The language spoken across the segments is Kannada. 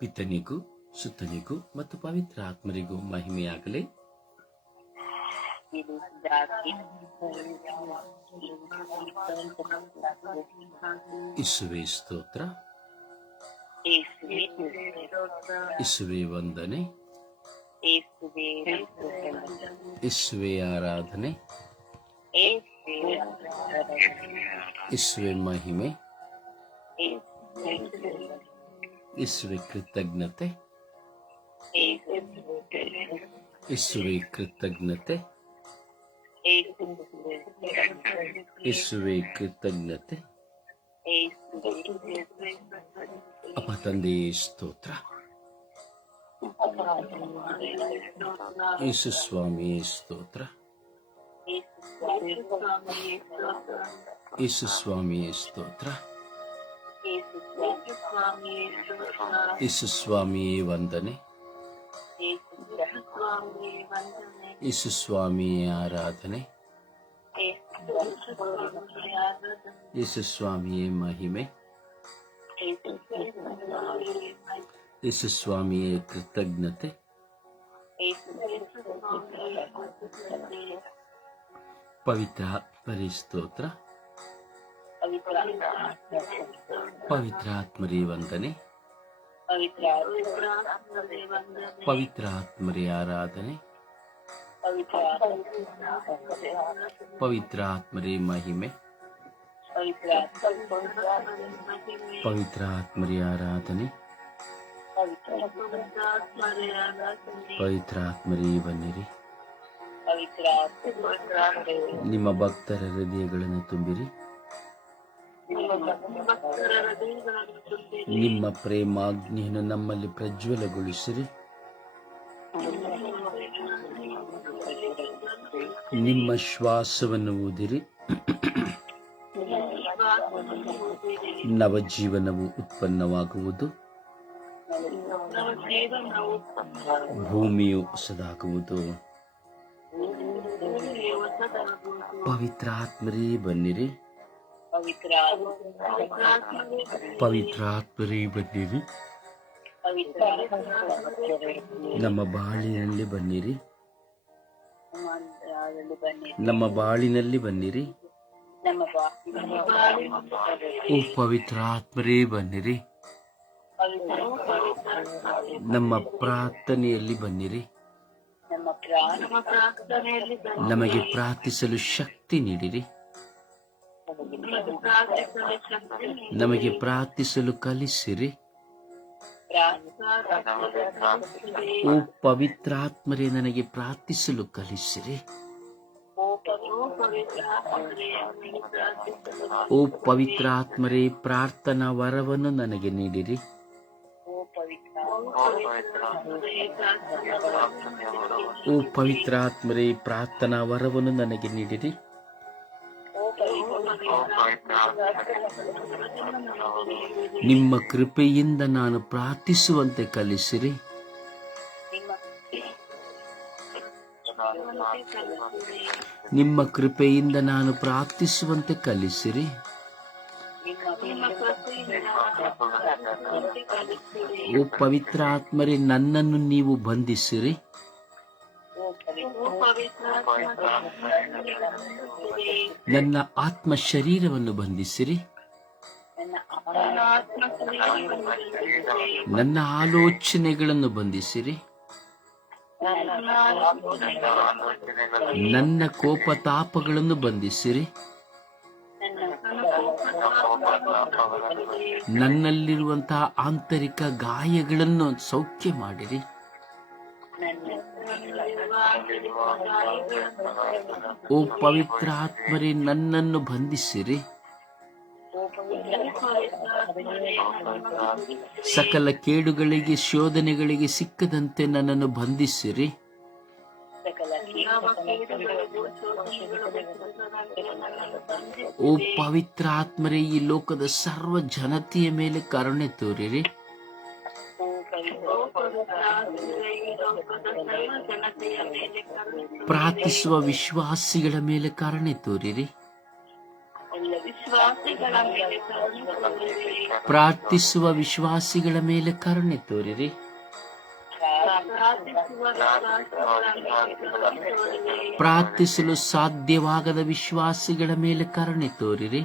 ಪಿತನಿಗೂ ಸುತನಿಗೂ ಮತ್ತು ಪವಿತ್ರ ಆತ್ಮರಿಗೂ ಮಹಿಮೆಯಾಗಲಿ. ಇಸುವೆ ಸ್ತೋತ್ರ, ಇಸುವೆ ವಂದನೆ, ಇಸುವೆ ಆರಾಧನೆ, ಇಸುವೆ ಮಹಿಮೆ, ಇಸುವೆ ಕೃತಜ್ಞತೆ, ಇಸುವೆ ಕೃತಜ್ಞತೆ, ಇಸುವೆ ಕೃತಜ್ಞತೆ. ಅಪ್ಪ ತಂದೆಯೇ ಸ್ತೋತ್ರ, ಯೇಸು ಸ್ವಾಮಿಯೇ ಸ್ತೋತ್ರ, ಯೇಸು ಸ್ವಾಮಿಯೇ ಸ್ತೋತ್ರ, ಯೇಸು ಸ್ವಾಮಿಯೇ ವಂದನೆ, ಯೇಸು ಸ್ವಾಮಿಯೇ ಆರಾಧನೆ, ಯೇಸು ಸ್ವಾಮಿಯೇ ಮಹಿಮೆ, ಯೇಸು ಸ್ವಾಮಿಯೇ ಕೃತಜ್ಞತೆ. ಪವಿತ್ರ ಆತ್ಮರೇ ಸ್ತೋತ್ರ, ಪವಿತ್ರ ಆತ್ಮರೇ ವಂದನೆ, ಪವಿತ್ರ ಆತ್ಮರೇ ಆರಾಧನೆ, ಪವಿತ್ರ ಆತ್ಮರೇ ಮಹಿಮೆ, ಪವಿತ್ರ ಆತ್ಮರೇ ಆರಾಧನೆ, ಪವಿತ್ರ ಆತ್ಮರೇ ಬನ್ನಿರಿ. ನಿಮ್ಮ ಭಕ್ತರ ಹೃದಯಗಳನ್ನು ತುಂಬಿರಿ, ನಿಮ್ಮ ಪ್ರೇಮಾಗ್ನಿಯನ್ನು ನಮ್ಮಲ್ಲಿ ಪ್ರಜ್ವಲಗೊಳಿಸಿರಿ. ನಿಮ್ಮ ಶ್ವಾಸವನ್ನು ಊದಿರಿ, ನವಜೀವನವು ಉತ್ಪನ್ನವಾಗುವುದು, ಭೂಮಿಯು ಹೊಸದಾಗುವುದು. ಪವಿತ್ರ ಆತ್ಮರೇ ಬನ್ನಿರಿ, ಪವಿತ್ರ ಆತ್ಮರೇ ಬನ್ನಿರಿ. ನಮ್ಮ ಬಾಳಿನಲ್ಲಿ ಬನ್ನಿರಿ, ನಮ್ಮ ಬಾಳಿನಲ್ಲಿ ಬನ್ನಿರಿ. ಓ ಪವಿತ್ರ ಆತ್ಮರೇ ಬನ್ನಿರಿ, ನಮ್ಮ ಪ್ರಾರ್ಥನೆಯಲ್ಲಿ ಬನ್ನಿರಿ. ನಮಗೆ ಪ್ರಾರ್ಥಿಸಲು ಶಕ್ತಿ ನೀಡಿರಿ, ನಮಗೆ ಪ್ರಾರ್ಥಿಸಲು ಕಲಿಸಿರಿ. ಓ ಪವಿತ್ರಾತ್ಮರೇ ನನಗೆ ಪ್ರಾರ್ಥಿಸಲು ಕಲಿಸಿರಿ. ಓ ಪವಿತ್ರಾತ್ಮರೇ ಪ್ರಾರ್ಥನಾ ವರವನ್ನು ನನಗೆ ನೀಡಿರಿ. ಓ ಪವಿತ್ರಾತ್ಮರೇ ಪ್ರಾರ್ಥನಾ ವರವನ್ನು ನನಗೆ ನೀಡಿರಿ. ನಿಮ್ಮ ಕೃಪೆಯಿಂದ ನಾನು ಪ್ರಾರ್ಥಿಸುವಂತೆ ಕಲಿಸಿರಿ. ನಿಮ್ಮ ಕೃಪೆಯಿಂದ ನಾನು ಪ್ರಾರ್ಥಿಸುವಂತೆ ಕಲಿಸಿರಿ. ಓ ಪವಿತ್ರ ಆತ್ಮರೇ ನನ್ನನ್ನು ನೀವು ಬಂಧಿಸಿರಿ. ನನ್ನ ಆತ್ಮ ಶರೀರವನ್ನು ಬಂಧಿಸಿರಿ. ನನ್ನ ಆಲೋಚನೆಗಳನ್ನು ಬಂಧಿಸಿರಿ. ನನ್ನ ಕೋಪತಾಪಗಳನ್ನು ಬಂಧಿಸಿರಿ. ನನ್ನಲ್ಲಿರುವಂತಹ ಆಂತರಿಕ ಗಾಯಗಳನ್ನು ಸೌಖ್ಯ ಮಾಡಿರಿ. ಓ ಪವಿತ್ರ ಆತ್ಮರೇ ನನ್ನನ್ನು ಬಂಧಿಸಿರಿ. ಸಕಲ ಕೇಡುಗಳಿಗೆ ಶೋಧನೆಗಳಿಗೆ ಸಿಕ್ಕದಂತೆ ನನ್ನನ್ನು ಬಂಧಿಸಿರಿ. ಓ ಪವಿತ್ರ ಆತ್ಮರೇ ಈ ಲೋಕದ ಸರ್ವ ಜನತೆಯ ಮೇಲೆ ಕರುಣೆ ತೋರಿರಿ. ಪ್ರಾರ್ಥಿಸುವ ವಿಶ್ವಾಸಿಗಳ ಮೇಲೆ ಕರುಣೆ ತೋರಿರಿ. ಪ್ರಾರ್ಥಿಸುವ ವಿಶ್ವಾಸಿಗಳ ಮೇಲೆ ಕರುಣೆ ತೋರಿರಿ. ಪ್ರಾರ್ಥಿಸಲು ಸಾಧ್ಯವಾಗದ ವಿಶ್ವಾಸಿಗಳ ಮೇಲೆ ಕರುಣೆ ತೋರಿರಿ.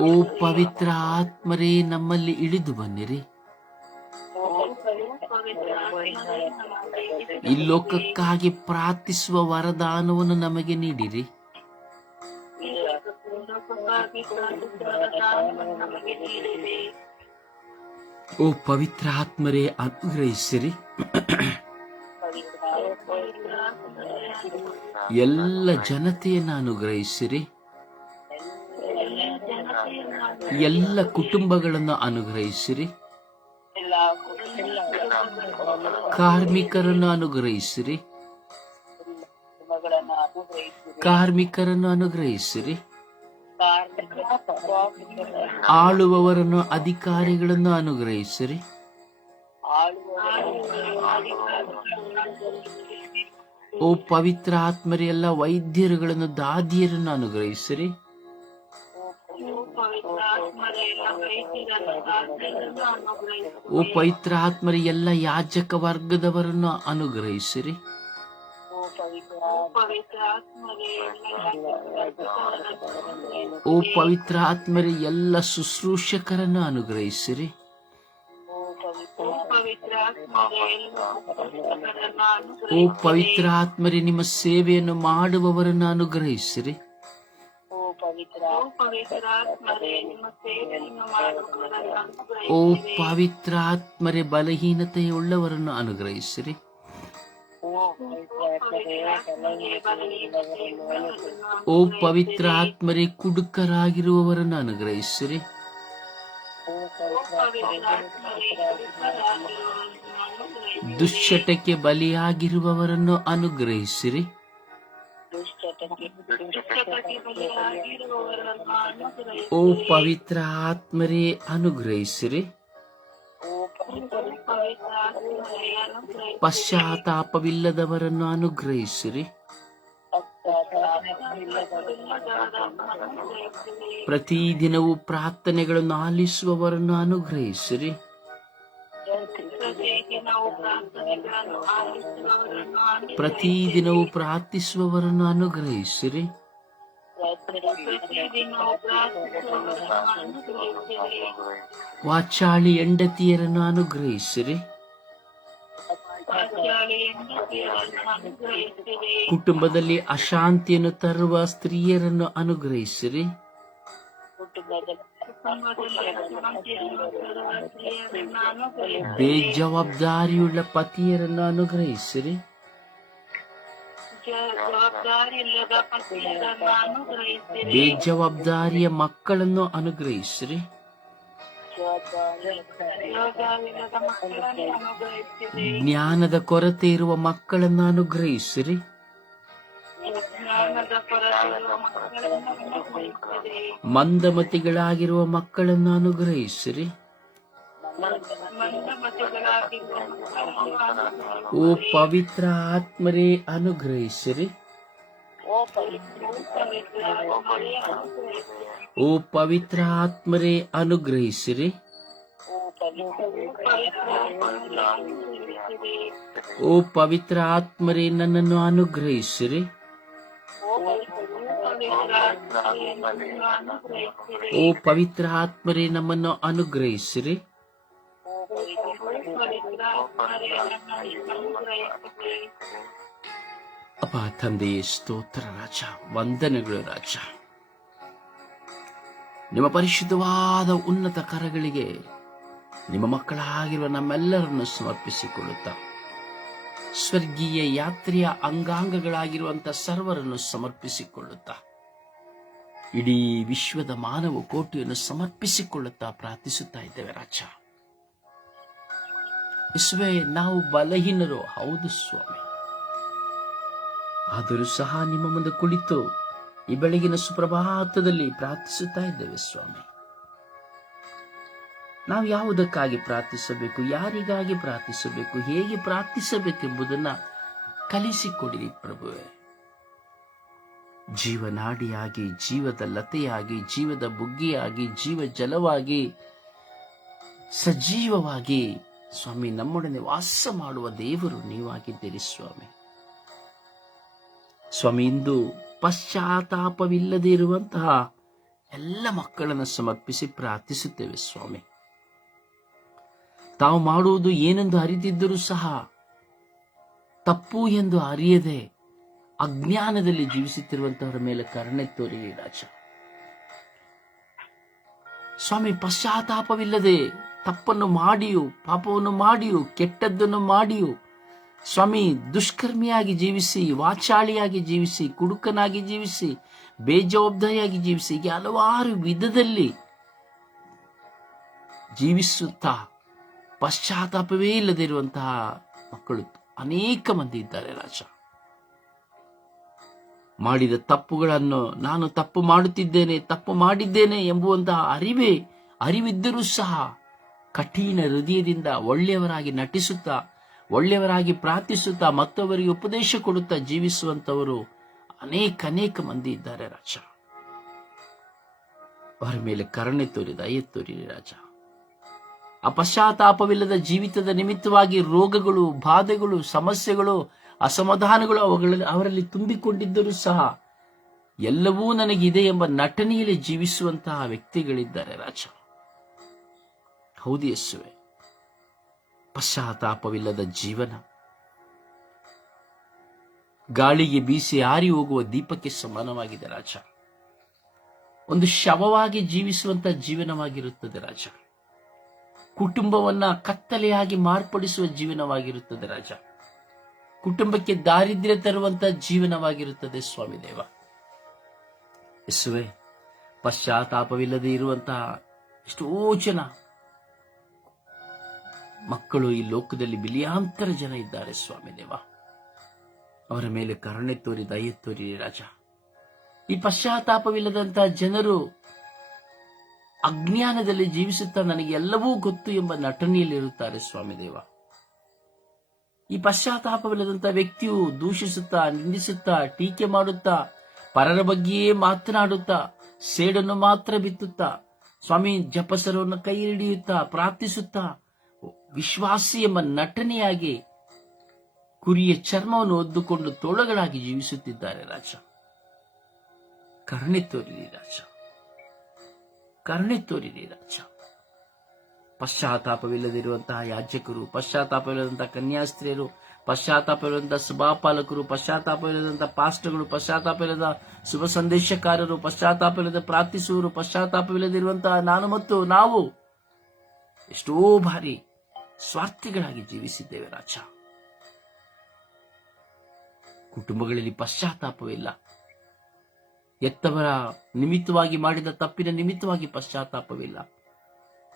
ಓ ಪವಿತ್ರ ಆತ್ಮರೇ, ನಮ್ಮಲ್ಲಿ ಇಳಿದು ಬನ್ನಿರಿ. ಈ ಲೋಕಕ್ಕಾಗಿ ಪ್ರಾರ್ಥಿಸುವ ವರದಾನವನ್ನು ನಮಗೆ ನೀಡಿರಿ. ಓ ಪವಿತ್ರ ಆತ್ಮರೇ, ಅನುಗ್ರಹಿಸಿರಿ. ಎಲ್ಲ ಜನತೆಯನ್ನು ಅನುಗ್ರಹಿಸಿರಿ. ಎಲ್ಲ ಕುಟುಂಬಗಳನ್ನು ಅನುಗ್ರಹಿಸಿರಿ. ಕಾರ್ಮಿಕರನ್ನು ಅನುಗ್ರಹಿಸಿರಿ. ಕಾರ್ಮಿಕರನ್ನು ಅನುಗ್ರಹಿಸಿರಿ. ಆಳುವವರನ್ನು, ಅಧಿಕಾರಿಗಳನ್ನು ಅನುಗ್ರಹಿಸಿರಿ. ಓ ಪವಿತ್ರ ಆತ್ಮರೇ, ಎಲ್ಲ ವೈದ್ಯರುಗಳನ್ನು, ದಾದಿಯರನ್ನು ಅನುಗ್ರಹಿಸಿರಿ. ಓ ಪವಿತ್ರ ಆತ್ಮರೇ, ಎಲ್ಲ ಯಾಜಕ ವರ್ಗದವರನ್ನು ಅನುಗ್ರಹಿಸಿರಿ. ಓ ಪವಿತ್ರ ಆತ್ಮರೇ, ಎಲ್ಲ ಶುಶ್ರೂಷಕರನ್ನು ಅನುಗ್ರಹಿಸಿರಿ. ಓ ಪವಿತ್ರ ಆತ್ಮರೇ, ನಿಮ್ಮ ಸೇವೆಯನ್ನು ಮಾಡುವವರನ್ನು ಅನುಗ್ರಹಿಸಿರಿ. ಓ ಪವಿತ್ರ ಆತ್ಮರೇ, ಬಲಹೀನತೆಯುಳ್ಳವರನ್ನು ಅನುಗ್ರಹಿಸಿರಿ. ಓ ಪವಿತ್ರ ಆತ್ಮರೇ, ಕುಡುಕರಾಗಿರುವವರನ್ನು ಅನುಗ್ರಹಿಸಿರಿ. ದುಶ್ಚಟಕ್ಕೆ ಬಲಿಯಾಗಿರುವವರನ್ನು ಅನುಗ್ರಹಿಸಿರಿ. ಓ ಪವಿತ್ರ ಆತ್ಮರೇ, ಅನುಗ್ರಹಿಸಿರಿ. ಪಶ್ಚಾತ್ತಾಪವಿಲ್ಲದವರನ್ನು ಅನುಗ್ರಹಿಸಿರಿ. ಪ್ರತಿದಿನವೂ ಪ್ರಾರ್ಥನೆಗಳನ್ನು ಆಲಿಸುವವರನ್ನು ಅನುಗ್ರಹಿಸಿರಿ. ಪ್ರತಿದಿನವೂ ಪ್ರಾರ್ಥಿಸುವವರನ್ನು ಅನುಗ್ರಹಿಸಿರಿ. ವಾಚಾಳಿ ಹೆಂಡತಿಯರನ್ನು ಅನುಗ್ರಹಿಸಿರಿ. ಕುಟುಂಬದಲ್ಲಿ ಅಶಾಂತಿಯನ್ನು ತರುವ ಸ್ತ್ರೀಯರನ್ನು ಅನುಗ್ರಹಿಸಿರಿ. ಬೇಜವಾಬ್ದಾರಿಯುಳ್ಳ ಪತಿಯರನ್ನು ಅನುಗ್ರಹಿಸಿರಿ. ಬೇಜವಾಬ್ದಾರಿಯ ಮಕ್ಕಳನ್ನು ಅನುಗ್ರಹಿಸಿರಿ. ಜ್ಞಾನದ ಕೊರತೆ ಇರುವ ಮಕ್ಕಳನ್ನು ಅನುಗ್ರಹಿಸಿರಿ. ಮಂದಮತಿಗಳಾಗಿರುವ ಮಕ್ಕಳನ್ನು ಅನುಗ್ರಹಿಸಿರಿ. ಓ ಪವಿತ್ರ ಆತ್ಮರೇ, ಅನುಗ್ರಹಿಸಿರಿ. ಓ ಪವಿತ್ರ ಆತ್ಮರೇ, ಅನುಗ್ರಹಿಸಿರಿ. ಓ ಪವಿತ್ರ ಆತ್ಮರೇ, ನನ್ನನ್ನು ಅನುಗ್ರಹಿಸಿರಿ. ಓ ಪವಿತ್ರ ಆತ್ಮರೇ, ನಮ್ಮನ್ನು ಅನುಗ್ರಹಿಸಿರಿ. ಅಪ್ಪ ತಂದೆಯೇ, ಸ್ತೋತ್ರ ರಾಜ, ವಂದನೆಗಳು ರಾಜ. ನಿಮ್ಮ ಪರಿಶುದ್ಧವಾದ ಉನ್ನತ ಕರಗಳಿಗೆ ನಿಮ್ಮ ಮಕ್ಕಳಾಗಿರುವ ನಮ್ಮೆಲ್ಲರನ್ನು ಸಮರ್ಪಿಸಿಕೊಳ್ಳುತ್ತಾ, ಸ್ವರ್ಗೀಯ ಯಾತ್ರೆಯ ಅಂಗಾಂಗಗಳಾಗಿರುವಂತಹ ಸರ್ವರನ್ನು ಸಮರ್ಪಿಸಿಕೊಳ್ಳುತ್ತಾ, ಇಡೀ ವಿಶ್ವದ ಮಾನವ ಕೋಟಿಯನ್ನು ಸಮರ್ಪಿಸಿಕೊಳ್ಳುತ್ತಾ ಪ್ರಾರ್ಥಿಸುತ್ತಾ ಇದ್ದೇವೆ ರಾಜ. ಯೇಸುವೇ, ನಾವು ಬಲಹೀನರು, ಹೌದು ಸ್ವಾಮಿ. ಆದರೂ ಸಹ ನಿಮ್ಮ ಮುಂದೆ ಕುಳಿತು ಈ ಬೆಳಗಿನ ಸುಪ್ರಭಾತದಲ್ಲಿ ಪ್ರಾರ್ಥಿಸುತ್ತಾ ಇದ್ದೇವೆ ಸ್ವಾಮಿ. ನಾವು ಯಾವುದಕ್ಕಾಗಿ ಪ್ರಾರ್ಥಿಸಬೇಕು, ಯಾರಿಗಾಗಿ ಪ್ರಾರ್ಥಿಸಬೇಕು, ಹೇಗೆ ಪ್ರಾರ್ಥಿಸಬೇಕೆಂಬುದನ್ನು ಕಲಿಸಿಕೊಡಿರಿ ಪ್ರಭುವೇ. ಜೀವನಾಡಿಯಾಗಿ, ಜೀವದ ಲತೆಯಾಗಿ, ಜೀವದ ಬುಗ್ಗಿಯಾಗಿ, ಜೀವ ಜಲವಾಗಿ, ಸಜೀವವಾಗಿ ಸ್ವಾಮಿ ನಮ್ಮೊಡನೆ ವಾಸ ಮಾಡುವ ದೇವರು ನೀವಾಗಿದ್ದೀರಿ ಸ್ವಾಮಿ. ಸ್ವಾಮಿ, ಇಂದು ಪಶ್ಚಾತ್ತಾಪವಿಲ್ಲದೆ ಇರುವಂತಹ ಎಲ್ಲ ಮಕ್ಕಳನ್ನು ಸಮರ್ಪಿಸಿ ಪ್ರಾರ್ಥಿಸುತ್ತೇವೆ ಸ್ವಾಮಿ. ತಾವು ಮಾಡುವುದು ಏನೆಂದು ಅರಿತಿದ್ದರೂ ಸಹ ತಪ್ಪು ಎಂದು ಅರಿಯದೆ ಅಜ್ಞಾನದಲ್ಲಿ ಜೀವಿಸುತ್ತಿರುವಂತಹವರ ಮೇಲೆ ಕರುಣೆ ತೋರಿರಿ ರಾಜ. ಸ್ವಾಮಿ, ಪಶ್ಚಾತ್ತಾಪವಿಲ್ಲದೆ ತಪ್ಪನ್ನು ಮಾಡಿಯೂ, ಪಾಪವನ್ನು ಮಾಡಿಯೂ, ಕೆಟ್ಟದ್ದನ್ನು ಮಾಡಿಯೂ ಸ್ವಾಮಿ ದುಷ್ಕರ್ಮಿಯಾಗಿ ಜೀವಿಸಿ, ವಾಚಾಳಿಯಾಗಿ ಜೀವಿಸಿ, ಕುಡುಕನಾಗಿ ಜೀವಿಸಿ, ಬೇಜವಾಬ್ದಾರಿಯಾಗಿ ಜೀವಿಸಿ, ಹೀಗೆ ಹಲವಾರು ವಿಧದಲ್ಲಿ ಜೀವಿಸುತ್ತಾ ಪಶ್ಚಾತ್ತಾಪವೇ ಇಲ್ಲದೆ ಇರುವಂತಹ ಮಕ್ಕಳು ಅನೇಕ ಮಂದಿ ಇದ್ದಾರೆ ರಾಜ. ಮಾಡಿದ ತಪ್ಪುಗಳನ್ನು ನಾನು ತಪ್ಪು ಮಾಡುತ್ತಿದ್ದೇನೆ, ತಪ್ಪು ಮಾಡಿದ್ದೇನೆ ಎಂಬುವಂತಹ ಅರಿವಿದ್ದರೂ ಸಹ ಕಠಿಣ ಹೃದಯದಿಂದ ಒಳ್ಳೆಯವರಾಗಿ ನಟಿಸುತ್ತಾ, ಒಳ್ಳೆಯವರಾಗಿ ಪ್ರಾರ್ಥಿಸುತ್ತಾ, ಮತ್ತೊಬ್ಬರಿಗೆ ಉಪದೇಶ ಕೊಡುತ್ತಾ ಜೀವಿಸುವಂತವರು ಅನೇಕ ಮಂದಿ ಇದ್ದಾರೆ ರಾಜ. ಅವರ ಮೇಲೆ ಕರುಣೆ ತೋರಿ, ದಯೆ ತೋರಿ ರಾಜ. ಆ ಪಶ್ಚಾತ್ತಾಪವಿಲ್ಲದ ಜೀವಿತದ ನಿಮಿತ್ತವಾಗಿ ರೋಗಗಳು, ಬಾಧೆಗಳು, ಸಮಸ್ಯೆಗಳು, ಅಸಮಾಧಾನಗಳು ಅವರಲ್ಲಿ ತುಂಬಿಕೊಂಡಿದ್ದರೂ ಸಹ ಎಲ್ಲವೂ ನನಗಿದೆ ಎಂಬ ನಟನೆಯಲ್ಲಿ ಜೀವಿಸುವಂತಹ ವ್ಯಕ್ತಿಗಳಿದ್ದಾರೆ ರಾಜ. ಹೌದು ಯೇಸುವೆ, ಪಶ್ಚಾತ್ತಾಪವಿಲ್ಲದ ಜೀವನ ಗಾಳಿಗೆ ಬೀಸಿ ಹಾರಿ ಹೋಗುವ ದೀಪಕ್ಕೆ ಸಮಾನವಾಗಿದೆ ರಾಜ. ಒಂದು ಶವವಾಗಿ ಜೀವಿಸುವಂತಹ ಜೀವನವಾಗಿರುತ್ತದೆ ರಾಜ. ಕುಟುಂಬವನ್ನ ಕತ್ತಲೆಯಾಗಿ ಮಾರ್ಪಡಿಸುವ ಜೀವನವಾಗಿರುತ್ತದೆ ರಾಜ. ಕುಟುಂಬಕ್ಕೆ ದಾರಿದ್ರ್ಯ ತರುವಂತಹ ಜೀವನವಾಗಿರುತ್ತದೆ ಸ್ವಾಮಿ ದೇವ. ಯೇಸುವೆ, ಪಶ್ಚಾತ್ತಾಪವಿಲ್ಲದೆ ಇರುವಂತಹ ಎಷ್ಟೋ ಜನ ಮಕ್ಕಳು ಈ ಲೋಕದಲ್ಲಿ ಬಿಲಿಯಾಂತರ ಜನ ಇದ್ದಾರೆ ಸ್ವಾಮಿ ದೇವ. ಅವರ ಮೇಲೆ ಕರುಣೆ ತೋರಿ, ದಯೆ ತೋರಿ ರಾಜ. ಈ ಪಶ್ಚಾತ್ತಾಪವಿಲ್ಲದಂತಹ ಜನರು ಅಜ್ಞಾನದಲ್ಲಿ ಜೀವಿಸುತ್ತಾ ನನಗೆ ಎಲ್ಲವೂ ಗೊತ್ತು ಎಂಬ ನಟನೆಯಲ್ಲಿರುತ್ತಾರೆ ಸ್ವಾಮಿ ದೇವ. ಈ ಪಶ್ಚಾತ್ತಾಪವಿಲ್ಲದಂತಹ ವ್ಯಕ್ತಿಯು ದೂಷಿಸುತ್ತಾ, ನಿಂದಿಸುತ್ತಾ, ಟೀಕೆ ಮಾಡುತ್ತಾ, ಪರರ ಬಗ್ಗೆಯೇ ಮಾತನಾಡುತ್ತಾ, ಸೇಡನ್ನು ಮಾತ್ರ ಬಿತ್ತುತ್ತಾ, ಸ್ವಾಮಿ ಜಪಸರವನ್ನು ಕೈ ಹಿಡಿಯುತ್ತಾ, ಪ್ರಾರ್ಥಿಸುತ್ತಾ, ವಿಶ್ವಾಸಿ ಎಂಬ ನಟನೆಯಾಗಿ ಕುರಿಯ ಚರ್ಮವನ್ನು ಒದ್ದುಕೊಂಡು ತೋಳಗಳಾಗಿ ಜೀವಿಸುತ್ತಿದ್ದಾರೆ ರಾಜ. ಕರುಣೆ ತೋರಿರಿ ರಾಜ, ಕರುಣೆ ತೋರಿರಿ ರಾಜ. ಪಶ್ಚಾತ್ತಾಪವಿಲ್ಲದಿರುವಂತಹ ಯಾಜಕರು, ಪಶ್ಚಾತ್ತಾಪವಿಲ್ಲದಂತಹ ಕನ್ಯಾಸ್ತ್ರೀಯರು, ಪಶ್ಚಾತ್ತಾಪವಿಲ್ಲದಂತಹ ಸಭಾಪಾಲಕರು, ಪಶ್ಚಾತ್ತಾಪವಿಲ್ಲದಂತಹ ಪಾಸ್ಟರ್ಗಳು, ಪಶ್ಚಾತ್ತಾಪವಿಲ್ಲದ ಶುಭ ಸಂದೇಶಕಾರರು, ಪಶ್ಚಾತ್ತಾಪವಿಲ್ಲದ ಪ್ರಾರ್ಥಿಸುವರು, ಪಶ್ಚಾತ್ತಾಪವಿಲ್ಲದಿರುವಂತಹ ನಾನು ಮತ್ತು ನಾವು ಎಷ್ಟೋ ಬಾರಿ ಸ್ವಾರ್ಥಿಗಳಾಗಿ ಜೀವಿಸಿದ್ದೇವೆ ರಾಜ. ಕುಟುಂಬಗಳಲ್ಲಿ ಪಶ್ಚಾತ್ತಾಪವಿಲ್ಲ. ಎತ್ತವರ ನಿಮಿತ್ತವಾಗಿ ಮಾಡಿದ ತಪ್ಪಿನ ನಿಮಿತ್ತವಾಗಿ ಪಶ್ಚಾತ್ತಾಪವಿಲ್ಲ.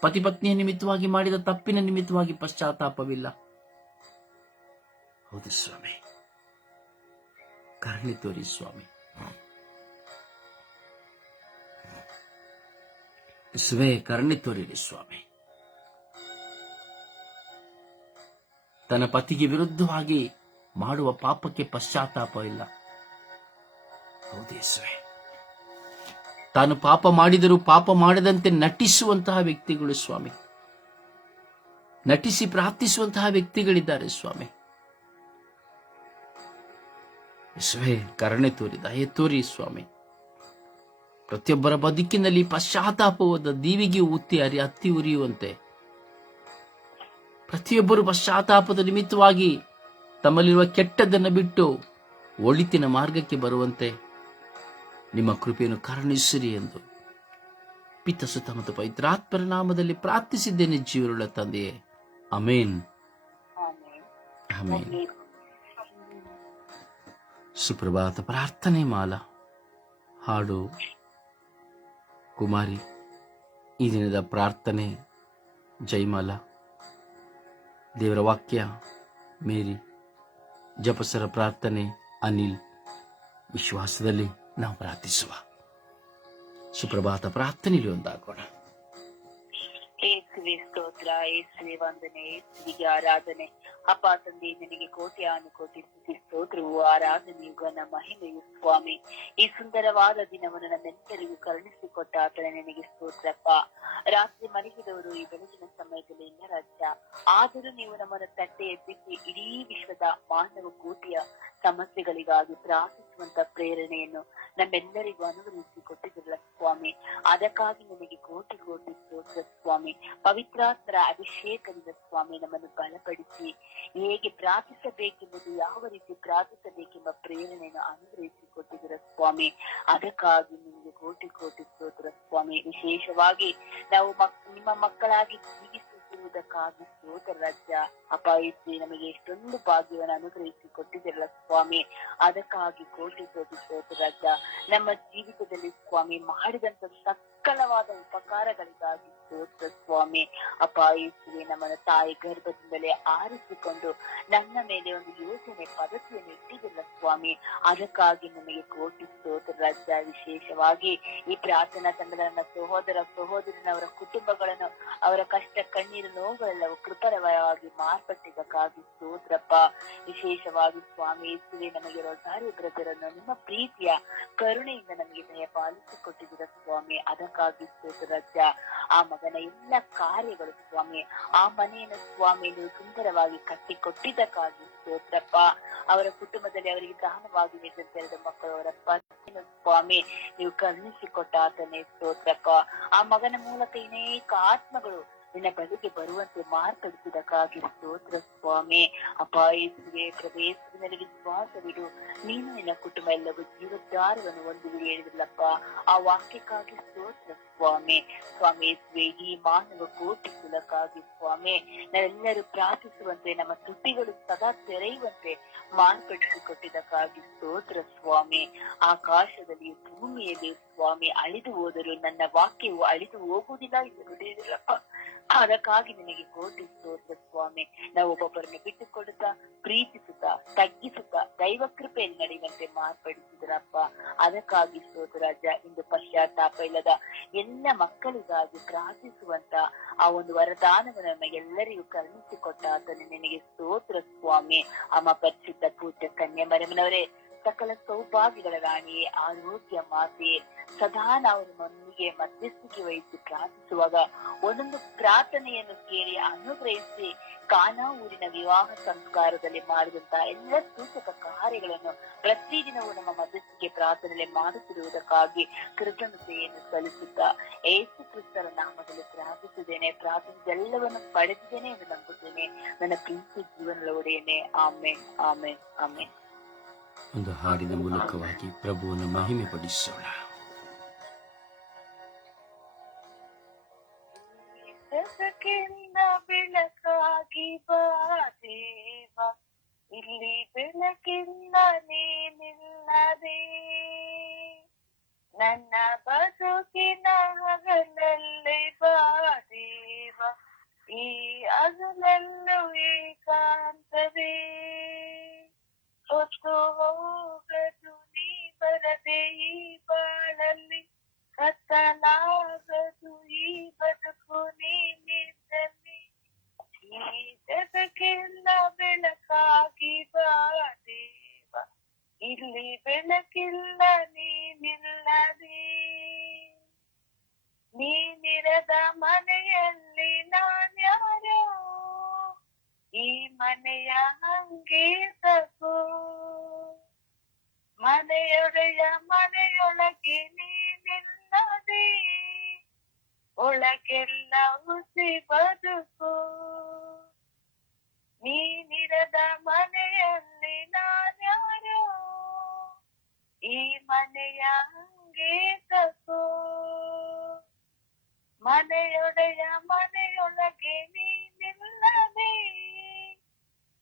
ಪತಿಪತ್ನಿಯ ನಿಮಿತ್ತವಾಗಿ ಮಾಡಿದ ತಪ್ಪಿನ ನಿಮಿತ್ತವಾಗಿ ಪಶ್ಚಾತ್ತಾಪವಿಲ್ಲ. ಹೌದು ಸ್ವಾಮಿ, ಕರುಣೆ ತೋರಿ ಸ್ವಾಮಿ. ಯೇಸುವೇ, ಕರುಣೆ ತೋರಿರಿ ಸ್ವಾಮಿ. ತನ್ನ ಪತಿಗೆ ವಿರುದ್ಧವಾಗಿ ಮಾಡುವ ಪಾಪಕ್ಕೆ ಪಶ್ಚಾತ್ತಾಪ ಇಲ್ಲ. ಹೌದು ಯೇಸುವೇ, ತಾನು ಪಾಪ ಮಾಡಿದರೂ ಪಾಪ ಮಾಡದಂತೆ ನಟಿಸುವಂತಹ ವ್ಯಕ್ತಿಗಳು ಸ್ವಾಮಿ, ನಟಿಸಿ ಪ್ರಾರ್ಥಿಸುವಂತಹ ವ್ಯಕ್ತಿಗಳಿದ್ದಾರೆ ಸ್ವಾಮಿ. ಯೇಸುವೇ, ಕರುಣೆ ತೋರಿ, ದಯೆ ತೋರಿ ಸ್ವಾಮಿ. ಪ್ರತಿಯೊಬ್ಬರ ಬದುಕಿನಲ್ಲಿ ಪಶ್ಚಾತ್ತಾಪವಾದ ದೀವಿಗೆ ಹತ್ತಿ ಉರಿಯುವಂತೆ ಪ್ರತಿಯೊಬ್ಬರು ಪಶ್ಚಾತ್ತಾಪದ ನಿಮಿತ್ತವಾಗಿ ತಮ್ಮಲ್ಲಿರುವ ಕೆಟ್ಟದ್ದನ್ನು ಬಿಟ್ಟು ಒಳಿತಿನ ಮಾರ್ಗಕ್ಕೆ ಬರುವಂತೆ ನಿಮ್ಮ ಕೃಪೆಯನ್ನು ಕರುಣಿಸಿರಿ ಎಂದು ಪಿತ, ಸುತ ಮತ್ತು ಪವಿತ್ರಾತ್ಮರ ನಾಮದಲ್ಲಿ ಪ್ರಾರ್ಥಿಸಿದ್ದೇನೆ ಜೀವರುಳ್ಳ ತಂದೆಯೇ. Amen, amen. ಸುಪ್ರಭಾತ ಪ್ರಾರ್ಥನೆ ಮಾಲಾ ಹಾಡು ಕುಮಾರಿ. ಈ ದಿನದ ಪ್ರಾರ್ಥನೆ ಜೈಮಾಲಾ. ದೇವರ ವಾಕ್ಯ ಮೇರಿ. ಜಪಸರ ಪ್ರಾರ್ಥನೆ ಅನಿಲ್. ವಿಶ್ವಾಸದಲ್ಲಿ ನಾವು ಪ್ರಾರ್ಥಿಸುವ. ಸುಪ್ರಭಾತ ಪ್ರಾರ್ಥನೆಯಲ್ಲಿ ಒಂದಾಗೋಣ. ಯೇಸುವೆ ಸ್ತೋತ್ರ, ಯೇಸುವೆ ವಂದನೆ, ಯೇಸುವಿಗೆ ಆರಾಧನೆ. ಅಪ್ಪ ತಂದೆ, ನಿನಗೆ ಕೋಟಿ ಸ್ತುತಿ ಸ್ತೋತ್ರವು, ಆರಾಧನೆಯು, ಘನ ಮಹಿಮೆಯು ಸ್ವಾಮಿ. ಈ ಸುಂದರವಾದ ದಿನವನ್ನು ನಮ್ಮೆಲ್ಲರಿಗೂ ಕರುಣಿಸಿಕೊಟ್ಟ ಆತನ ನಿನಗೆ ಸ್ತೋತ್ರಪ್ಪ. ರಾತ್ರಿ ಮಲಗಿದವರು ಈ ಬೆಳಗಿನ ಸಮಯದಲ್ಲಿ ಇಲ್ಲ ರಾಜ್ಯ, ಆದರೂ ನೀವು ನಮ್ಮನ್ನು ತಟ್ಟೆ ಎಬ್ಬಿಸಿ ಇಡೀ ವಿಶ್ವದ ಮಾನವ ಕೋಟಿಯ ಸಮಸ್ಯೆಗಳಿಗಾಗಿ ಪ್ರಾರ್ಥಿಸುವಂತ ಪ್ರೇರಣೆಯನ್ನು ನಮ್ಮೆಲ್ಲರಿಗೂ ಅನುಗ್ರಹಿಸಿ ಕೊಟ್ಟಿದ್ರಲ್ಲ ಸ್ವಾಮಿ. ಅದಕ್ಕಾಗಿ ನಿಮಗೆ ಕೋಟಿ ಸ್ತೋತ್ರ ಸ್ವಾಮಿ. ಪವಿತ್ರಾತ್ಮರ ಅಭಿಷೇಕದಿಂದ ಸ್ವಾಮಿ ನಮ್ಮನ್ನು ಬಲಪಡಿಸಿ ಹೇಗೆ ಪ್ರಾರ್ಥಿಸಬೇಕೆಂಬುದು, ಯಾವ ರೀತಿ ಪ್ರಾರ್ಥಿಸಬೇಕೆಂಬ ಪ್ರೇರಣೆಯನ್ನು ಅನುಗ್ರಹಿಸಿ ಕೊಟ್ಟಿದ್ದೀರ ಸ್ವಾಮಿ. ಅದಕ್ಕಾಗಿ ನಿಮಗೆ ಕೋಟಿ ಸ್ತೋತ್ರ ಸ್ವಾಮಿ. ವಿಶೇಷವಾಗಿ ನಾವು ನಿಮ್ಮ ಮಕ್ಕಳಾಗಿ ಜೀವಿಸುತ್ತಿರುವುದಕ್ಕಾಗಿ ಸ್ತೋತ್ರ ರಾಜ್ಯ. ಅಪಾಯಿಸಿ ನಮಗೆ ಎಷ್ಟೊಂದು ಭಾಗ್ಯವನ್ನು ಅನುಗ್ರಹಿಸಿ ಕೊಟ್ಟಿದ್ದೀರಲ್ಲ ಸ್ವಾಮಿ. ಅದಕ್ಕಾಗಿ ಕೋಟಿ ಸ್ತೋತ್ರ ರಾಜ್ಯ. ನಮ್ಮ ಜೀವಿತದಲ್ಲಿ ಸ್ವಾಮಿ ಮಾಡಿದಂತ ಸಕಲವಾದ ಉಪಕಾರಗಳಿಗಾಗಿ ಸ್ತೋತ್ರ ಸ್ವಾಮಿ. ಅಪಾಯಿಸಿ ನಮ್ಮನ್ನು ತಾಯಿ ಗರ್ಭದಿಂದಲೇ ಆರಿಸಿಕೊಂಡು ನನ್ನ ಮೇಲೆ ಒಂದು ಯೋಜನೆ ಪದ್ಧತಿಯನ್ನು ಇಟ್ಟಿದ್ದಿಲ್ಲ ಸ್ವಾಮಿ. ಅದಕ್ಕಾಗಿ ನಿಮಗೆ ಕೋಟಿ ಸ್ತೋತ್ರ ರಾಜ್ಯ. ವಿಶೇಷವಾಗಿ ಈ ಪ್ರಾರ್ಥನಾ ತಂಡದ ನನ್ನ ಸಹೋದರನವರ ಕುಟುಂಬಗಳನ್ನು, ಅವರ ಕಷ್ಟ ಕಣ್ಣೀರು ನೋವುಗಳೆಲ್ಲವೂ ಕೃಪರವಾಗಿ ಮಾರ್ಪಟ್ಟಿದ್ದಕ್ಕಾಗಿ ಸ್ತೋತ್ರಪ್ಪ. ವಿಶೇಷವಾಗಿ ಸ್ವಾಮಿ ಯೇಸುವೆ, ನಮಗೆ ರೋಸಾರಿ ಬ್ರದರನ್ನು ನಿಮ್ಮ ಪ್ರೀತಿಯ ಕರುಣೆಯಿಂದ ನಮಗೆ ದಯ ಪಾಲಿಸಿಕೊಟ್ಟಿದ್ದೀರ ಸ್ವಾಮಿ. ಅದಕ್ಕಾಗಿ ಸ್ತೋತ್ರ ರಾಜ್ಯ. ಆ ಮಗನ ಎಲ್ಲ ಕಾರ್ಯಗಳು ಸ್ವಾಮಿ, ಆ ಮನೆಯನ್ನು ಸ್ವಾಮಿ ನೀವು ಸುಂದರವಾಗಿ ಕಟ್ಟಿಕೊಟ್ಟಿದ್ದಕ್ಕಾಗಿ ಸ್ತೋತ್ರಪ್ಪ. ಅವರ ಕುಟುಂಬದಲ್ಲಿ ಅವರಿಗೆ ದಾನವಾಗಿ ನಿರ್ಧರಿಸಿದ ಮಕ್ಕಳು, ಅವರ ಪತ್ನಿಯನ್ನು ಸ್ವಾಮಿ ನೀವು ಕರುಣಿಸಿಕೊಟ್ಟ ಆತನೇ ಸ್ತೋತ್ರಪ್ಪ. ಆ ಮಗನ ಮೂಲಕ ಅನೇಕ ಆತ್ಮಗಳು ನಿನ್ನ ಬಳಿಗೆ ಬರುವಂತೆ ಮಾರ್ಪಡಿಸಿದಕ್ಕಾಗಿ ಸ್ತೋತ್ರ ಸ್ವಾಮಿ. ಅಪಾಯಿಸುವೆ ಪ್ರವೇಶದಲ್ಲಿ ವಿಶ್ವಾಸವಿಡು, ನೀನು ನಿನ್ನ ಕುಟುಂಬ ಎಲ್ಲವೂ ಜೀವೋದ್ಧಾರವನ್ನು ಹೊಂದುವಿರಿ ಹೇಳಿದ್ರಲ್ಲಪ್ಪ. ಆ ವಾಕ್ಯಕ್ಕಾಗಿ ಸ್ತೋತ್ರ ಸ್ವಾಮಿ. ಸ್ವಾಮಿ ಈ ಮಾನವ ಕೋಟಿ ಕುಲಕ್ಕಾಗಿ ಸ್ವಾಮಿ ನಾವೆಲ್ಲರೂ ಪ್ರಾರ್ಥಿಸುವಂತೆ, ನಮ್ಮ ತುಟಿಗಳು ಸದಾ ತೆರೆಯುವಂತೆ ಮಾರ್ಪಡಿಸಿಕೊಟ್ಟಿದ್ದಕ್ಕಾಗಿ ಸ್ತೋತ್ರ ಸ್ವಾಮಿ. ಆಕಾಶದಲ್ಲಿ ಭೂಮಿಯಲ್ಲಿ ಸ್ವಾಮಿ ಅಳಿದು ಹೋದರೂ ನನ್ನ ವಾಕ್ಯವು ಅಳಿದು ಹೋಗುವುದಿಲ್ಲ ಎಂದು ನುಡಿದಿರಪ್ಪ. ಅದಕ್ಕಾಗಿ ನಿನಗೆ ಕೋಟಿ ಸ್ತೋತ್ರ ಸ್ವಾಮಿ. ನಾವು ಒಬ್ಬೊಬ್ಬರನ್ನು ಬಿಟ್ಟುಕೊಡುತ್ತಾ, ಪ್ರೀತಿಸುತ್ತಾ, ತಗ್ಗಿಸುತ್ತಾ ದೈವ ಕೃಪೆಯಲ್ಲಿ ನಡೆಯುವಂತೆ ಮಾರ್ಪಡಿಸಿದ್ರಪ್ಪ. ಅದಕ್ಕಾಗಿ ಸ್ತೋತ್ರ ರಾಜ. ಇಂದು ಪಶ್ಚಾತ್ತಾಪ ಇಲ್ಲದ ಎಲ್ಲ ಮಕ್ಕಳಿಗಾಗಿ ಪ್ರಾರ್ಥಿಸುವಂತ ಆ ಒಂದು ವರದಾನವನ್ನು ನಮಗೆಲ್ಲರಿಗೂ ಕರುಣಿಸಿಕೊಟ್ಟ ಆತನು ನಿನಗೆ ಸ್ತೋತ್ರ ಸ್ವಾಮಿ. ಅಮ್ಮ ಪರಿಶುದ್ಧ ಪೂಜ್ಯ ಕನ್ಯಾ ಮರಿಯಮ್ಮನವರೇ, ಸಕಲ ಸೌಭಾಗ್ಯಗಳ ರಾಣಿಯೇ, ಆರೋಗ್ಯ ಮಾತೆಯೇ, ಸದಾ ನಾವು ನಮ್ಮೊಂದಿಗೆ ಮಧ್ಯಸ್ಥಿಕೆ ವಹಿಸಿ ಪ್ರಾರ್ಥಿಸುವಾಗ ಒಂದೊಂದು ಪ್ರಾರ್ಥನೆಯನ್ನು ಕೇಳಿ ಅನುಗ್ರಹಿಸಿ ಕಾನಾ ಊರಿನ ವಿವಾಹ ಸಂಸ್ಕಾರದಲ್ಲಿ ಮಾಡಿದಂತಹ ಎಲ್ಲ ಸೂಚಕ ಕಾರ್ಯಗಳನ್ನು ಪ್ರತಿದಿನವೂ ನಮ್ಮ ಮಧ್ಯಸ್ಥಿಕೆ ಪ್ರಾರ್ಥನೆಯಲ್ಲಿ ಮಾಡುತ್ತಿರುವುದಕ್ಕಾಗಿ ಕೃತಜ್ಞತೆಯನ್ನು ಸಲ್ಲಿಸುತ್ತಾ ಯೇಸು ಕ್ರಿಸ್ತರ ನಾಮದಲ್ಲಿ ಪ್ರಾರ್ಥಿಸಿದ್ದೇನೆ, ಪ್ರಾರ್ಥಿಸಿದೆಲ್ಲವನ್ನು ಪಡೆದಿದ್ದೇನೆ ಎಂದು ನಂಬುತ್ತೇನೆ. ನನ್ನ ಪ್ರೀತಿ ಜೀವನದ ಒಡೆಯನೆ. ಆಮೇನ್, ಆಮೇನ್, ಆಮೇನ್. ಒಂದು ಹಾಡಿನ ಮೂಲಕವಾಗಿ ಪ್ರಭುವನ್ನು ಮಹಿಮೆ ಪಡಿಸೋಣ. ಬೆಳಕಾಗಿ ಬಾ ದೇವ, ಇಲ್ಲಿ ಬೆಳಕಿಲ್ಲ ನೀನಿಲ್ಲದೆ, ನನ್ನ ಬದುಕಿನ ಹಗಲಲ್ಲಿ ಬಾ ದೇವ, ಈ ಹಗಲಲ್ಲೂ ಏಕಾಂತವೇ, ಹೊತ್ತು ಹೋಗದು ನೀ ಬರದೆ ಈ ಬಾಳಲ್ಲಿ, ಕತ್ತಲಾಗದು ಈ ಬದುಕು ನೀನಿದ್ದಲ್ಲಿ, ಈ ಜಗಕ್ಕೆಲ್ಲ ಬೆಳಕಾಗಿ ಬಾ ದೇವ, ಇಲ್ಲಿ ಬೆಳಕಿಲ್ಲ ನೀನಿಲ್ಲದೆ, ನೀನಿರದ ಮನೆಯಲ್ಲಿ ನಾನ್ಯಾರೋ, ಈ ಮನೆಯ ಹಂಗೆ ತಗೋ, ಮನೆಯೊಡೆಯ ಮನೆಯೊಳಗೆ ನೀನಿಲ್ಲದೆ, ಒಳಗೆಲ್ಲ ಹುಸಿ ಬದುಕು, ನೀನಿರದ ಮನೆಯಲ್ಲಿ ನಾನ್ಯಾರೋ, ಈ ಮನೆಯ ಹಂಗೆ ತಗೋ, ಮನೆಯೊಡೆಯ ಮನೆಯೊಳಗೆ ನೀನಿಲ್ಲದೆ,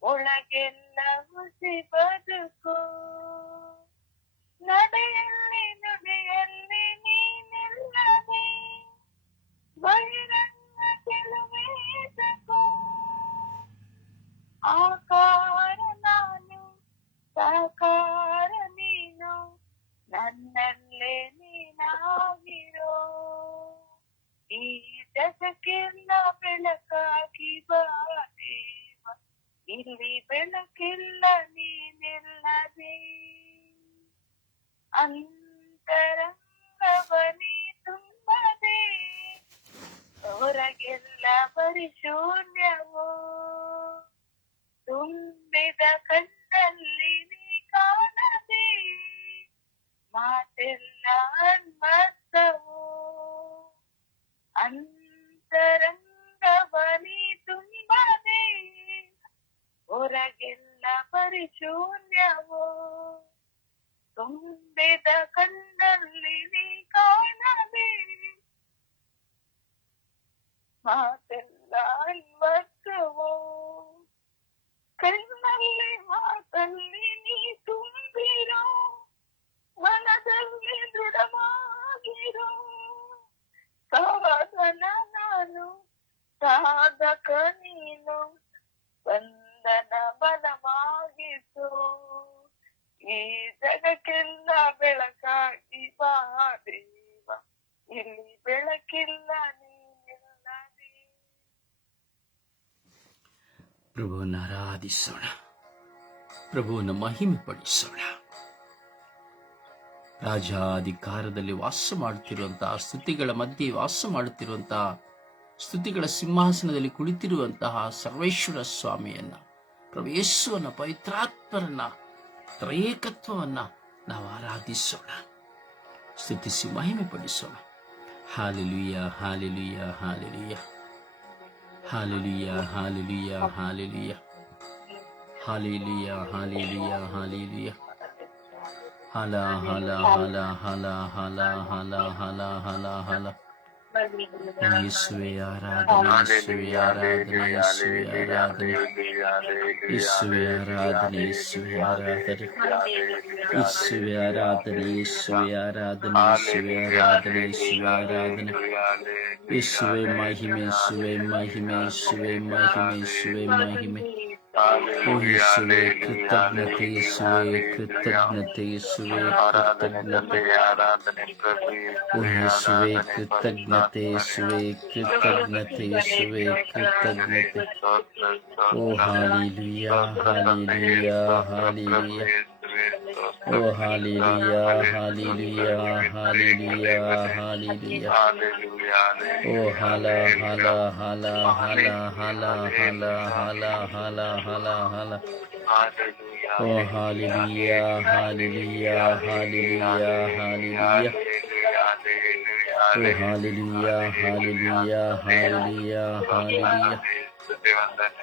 ಒಳಗೆಲ್ಲ ಹುಸಿ ಬದುಕು, ನಡೆಯಲ್ಲಿ ನುಡಿಯಲ್ಲಿ ನೀನಿಲ್ಲದೆ, ಬಹಿರಂಗ ಗೆಲುವೇದಕೋ, ಆಕಾರ ನಾನು ಸಾಕಾರ ನೀನು, ನನ್ನಲ್ಲೇ ನೀನಾಗಿರೋ, ಈ ಜಗಕ್ಕೆಲ್ಲ ಬೆಳಕಾಗಿ ಬಾ ದೇವ, ಇಲ್ಲಿ ಅಂತರಂಗವನಿ ತುಂಬದೆ ಹೊರಗೆಲ್ಲ ಪರಿಶೂನ್ಯವೋ ತುಂಬಿದ ಕಣ್ಣಲ್ಲಿ ನೀ ಕಾಣದೆ ಮಾತೆಲ್ಲ ಅನ್ಮತ್ತವೋ ಅಂತರಂಗವನಿ ತುಂಬದೆ ಹೊರಗೆಲ್ಲ ಪರಿಶೂನ್ಯವೋ ತುಂಬಿದ ಕಣ್ಣಲ್ಲಿ ನೀ ಕಾಣದೆ ಮಾತೆಲ್ಲ ಅನ್ವರ್ಥವೋ ಕಣ್ಣಲ್ಲಿ ಮಾತಲ್ಲಿ ನೀ ತುಂಬಿರೋ ಮನದಲ್ಲಿ ದೃಢವಾಗಿರೋ ಸಾಧನ ನಾನು ಸಾಧಕ ನೀನು ಬಂಧನ ಬಲವಾಗಿಸು ಈ ಜಗಕ್ಕೆಲ್ಲ ಬೆಳಕಾಗಿ ಬಾ ದೇವ ಇಲ್ಲಿ ಬೆಳಕಿಲ್ಲ ನೀನಿಲ್ಲದೆ. ಪ್ರಭುವನ್ನ ಆರಾಧಿಸೋಣ, ಪ್ರಭುವನ್ನ ಮಹಿಮೆ ಪಡಿಸೋಣ. ರಾಜಾಧಿಕಾರದಲ್ಲಿ ವಾಸ ಮಾಡುತ್ತಿರುವಂತಹ, ಸ್ತುತಿಗಳ ಮಧ್ಯೆ ವಾಸ ಮಾಡುತ್ತಿರುವಂತಹ, ಸ್ತುತಿಗಳ ಸಿಂಹಾಸನದಲ್ಲಿ ಕುಳಿತಿರುವಂತಹ ಸರ್ವೇಶ್ವರ ಸ್ವಾಮಿಯನ್ನ, ಪ್ರಭು ಯೇಸುವನ್ನ, ಪವಿತ್ರಾತ್ಮರನ್ನ, ತ್ರಯೇಕತ್ವವನ್ನ ನಾವು ಆರಾಧಿಸೋಣ, ಸ್ತುತಿಸಿ ಮಹಿಮೆ ಪಡಿಸೋಣ. ಹಾಲೆಲೂಯ, ಹಾಲೆಲೂಯ, ಹಾಲೆಲೂಯ, ಹಾಲೆಲೂಯ, ಹಾಲೆಲೂಯ, ಹಾಲೆಲೂಯ, ಹಾಲೆಲೂಯ, ಹಾಲೆಲೂಯ, ಹಾಲೆಲೂಯ. ಹಲ ಹಲ ಹಲ ಹಲ ಹಲ ಹಲ ಹಲ ಹಲ ಹಲ. ಯೇಸುವೆ ಆರಾಧನೆ, ಯೇಸುವೆ ಆರಾಧನೆ, ಯೇಸುವೆ ಆರಾಧನೆ, ಯೇಸುವೆ ಆರಾಧನೆ, ಯೇಸುವೆ ಆರಾಧನೆ, ಯೇಸುವೆ ಆರಾಧನೆ, ಯೇಸುವೆ ಆರಾಧನೆ, ಯೇಸುವೆ ಆರಾಧನೆ, ಯೇಸುವೆ ಆರಾಧನೆ, ಯೇಸುವೆ ಮಹಿಮೆ, ಯೇಸುವೆ ಮಹಿಮೆ, ಯೇಸುವೆ ಮಹಿಮೆ, ಯೇಸುವೆ ಮಹಿಮೆ. ಓ ಯೇಸುವೆ ಕೃತಜ್ಞತೆ, ಯೇಸುವೆ ಕೃತಜ್ಞತೆ, ಯೇಸುವೆ ಕೃತಜ್ಞತೆ, ಓ ಯೇಸುವೆ ಕೃತಜ್ಞತೆ, ಯೇಸುವೆ ಕೃತಜ್ಞತೆ, ಯೇಸುವೆ ಕೃತಜ್ಞತೆ. ಓ ಹಾಲೆಲೂಯ, ಹಾಲೆಲೂಯ, ಹಾಲೆಲೂಯ, ಓ ಹಾಲೆಲೂಯ, ಹಾಲೆಲೂಯ, ಹಾಲೆಲೂಯ, ಹಾಲೆಲೂಯ. ಓ ಹಲ ಹಲ ಹಲ ಹಲ ಹಲ ಹಲ ಹಲ ಹಲ ಹಲ ಹಲ. ಓ ಹಾಲೆಲೂಯ, ಹಾಲೆಲೂಯ, ಹಾಲೆಲೂಯ, ಹಾಲೆಲೂಯ. ಓ ಹಾಲೆಲೂಯ, ಹಾಲೆಲೂಯ, ಹಾಲೆಲೂಯ, ಹಾಲೆಲೂಯ.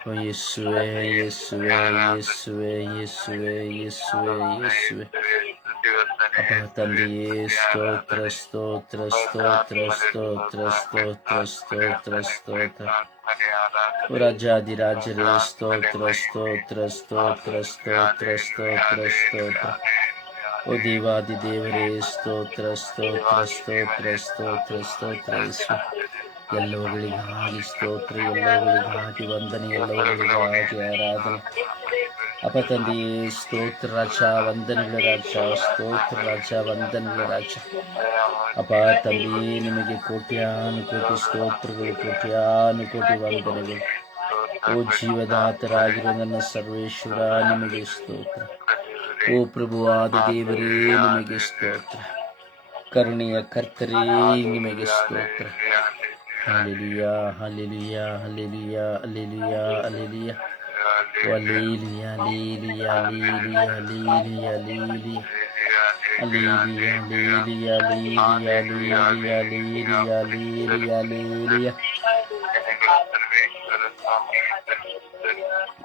ಓ ಯೇಸುವೆ, ಯೇಸುವೆ, ಯೇಸುವೆ, ಯೇಸುವೆ, ಯೇಸುವೆ, ಯೇಸುವೆ. ಅಪ್ಪ ತಂದೆಯೇ, ಸ್ತೋತ್ರ, ಸ್ತೋತ್ರ, ಸ್ತೋತ್ರ, ಸ್ತೋತ್ರ, ಸ್ತೋತ್ರ, ಸ್ತೋತ್ರ, ಸ್ತೋತ್ರ. ರಾಜಾದಿರಾಜರೇ, ಸ್ತೋತ್ರ, ಸ್ತೋತ್ರ, ಸ್ತೋತ್ರ, ಸ್ತೋತ್ರ, ಸ್ತೋತ್ರ, ಸ್ತೋತ್ರ. ಓ ದೇವಾದಿ ದೇವರೇ, ಸ್ತೋತ್ರ, ಸ್ತೋತ್ರ, ಸ್ತೋತ್ರ, ಸ್ತೋತ್ರ, ಸ್ತೋತ್ರ. ಯೇಸು ಎಲ್ಲವುಗಳಿಗಾಗಿ ಸ್ತೋತ್ರ, ಎಲ್ಲವುಗಳಿಗಾಗಿ ವಂದನೆ, ಎಲ್ಲವುಗಳಿಗಾಗಿ ಆರಾಧನೆ. ಅಪ್ಪ ತಂದೆಯೇ, ಸ್ತೋತ್ರ ರಾಜ, ವಂದನೆಗಳ ರಾಜ, ಸ್ತೋತ್ರ ರಾಜ, ವಂದನೆಗಳ ರಾಜ. ಅಪ್ಪ ತಂದೆಯೇ, ನಿಮಗೆ ಕೋಟ್ಯಾನು ಕೋಟಿ ಸ್ತೋತ್ರಗಳು, ಕೋಟ್ಯಾನು ಕೋಟಿ ವಂದನೆಗಳು. ಓ ಜೀವದಾತರಾಗಿರೋ ನನ್ನ ಸರ್ವೇಶ್ವರ, ನಿಮಗೆ ಸ್ತೋತ್ರ. ಓ ಪ್ರಭುವಾದ ದೇವರೇ, ನಿಮಗೆ ಸ್ತೋತ್ರ. ಕರುಣೆಯ ಕರ್ತರೇ, ನಿಮಗೆ ಸ್ತೋತ್ರ. Hallelujah, hallelujah, hallelujah, hallelujah, hallelujah. Hallelujah, hallelujah, hallelujah, hallelujah, hallelujah. Hallelujah, hallelujah, hallelujah, hallelujah, hallelujah, hallelujah, hallelujah.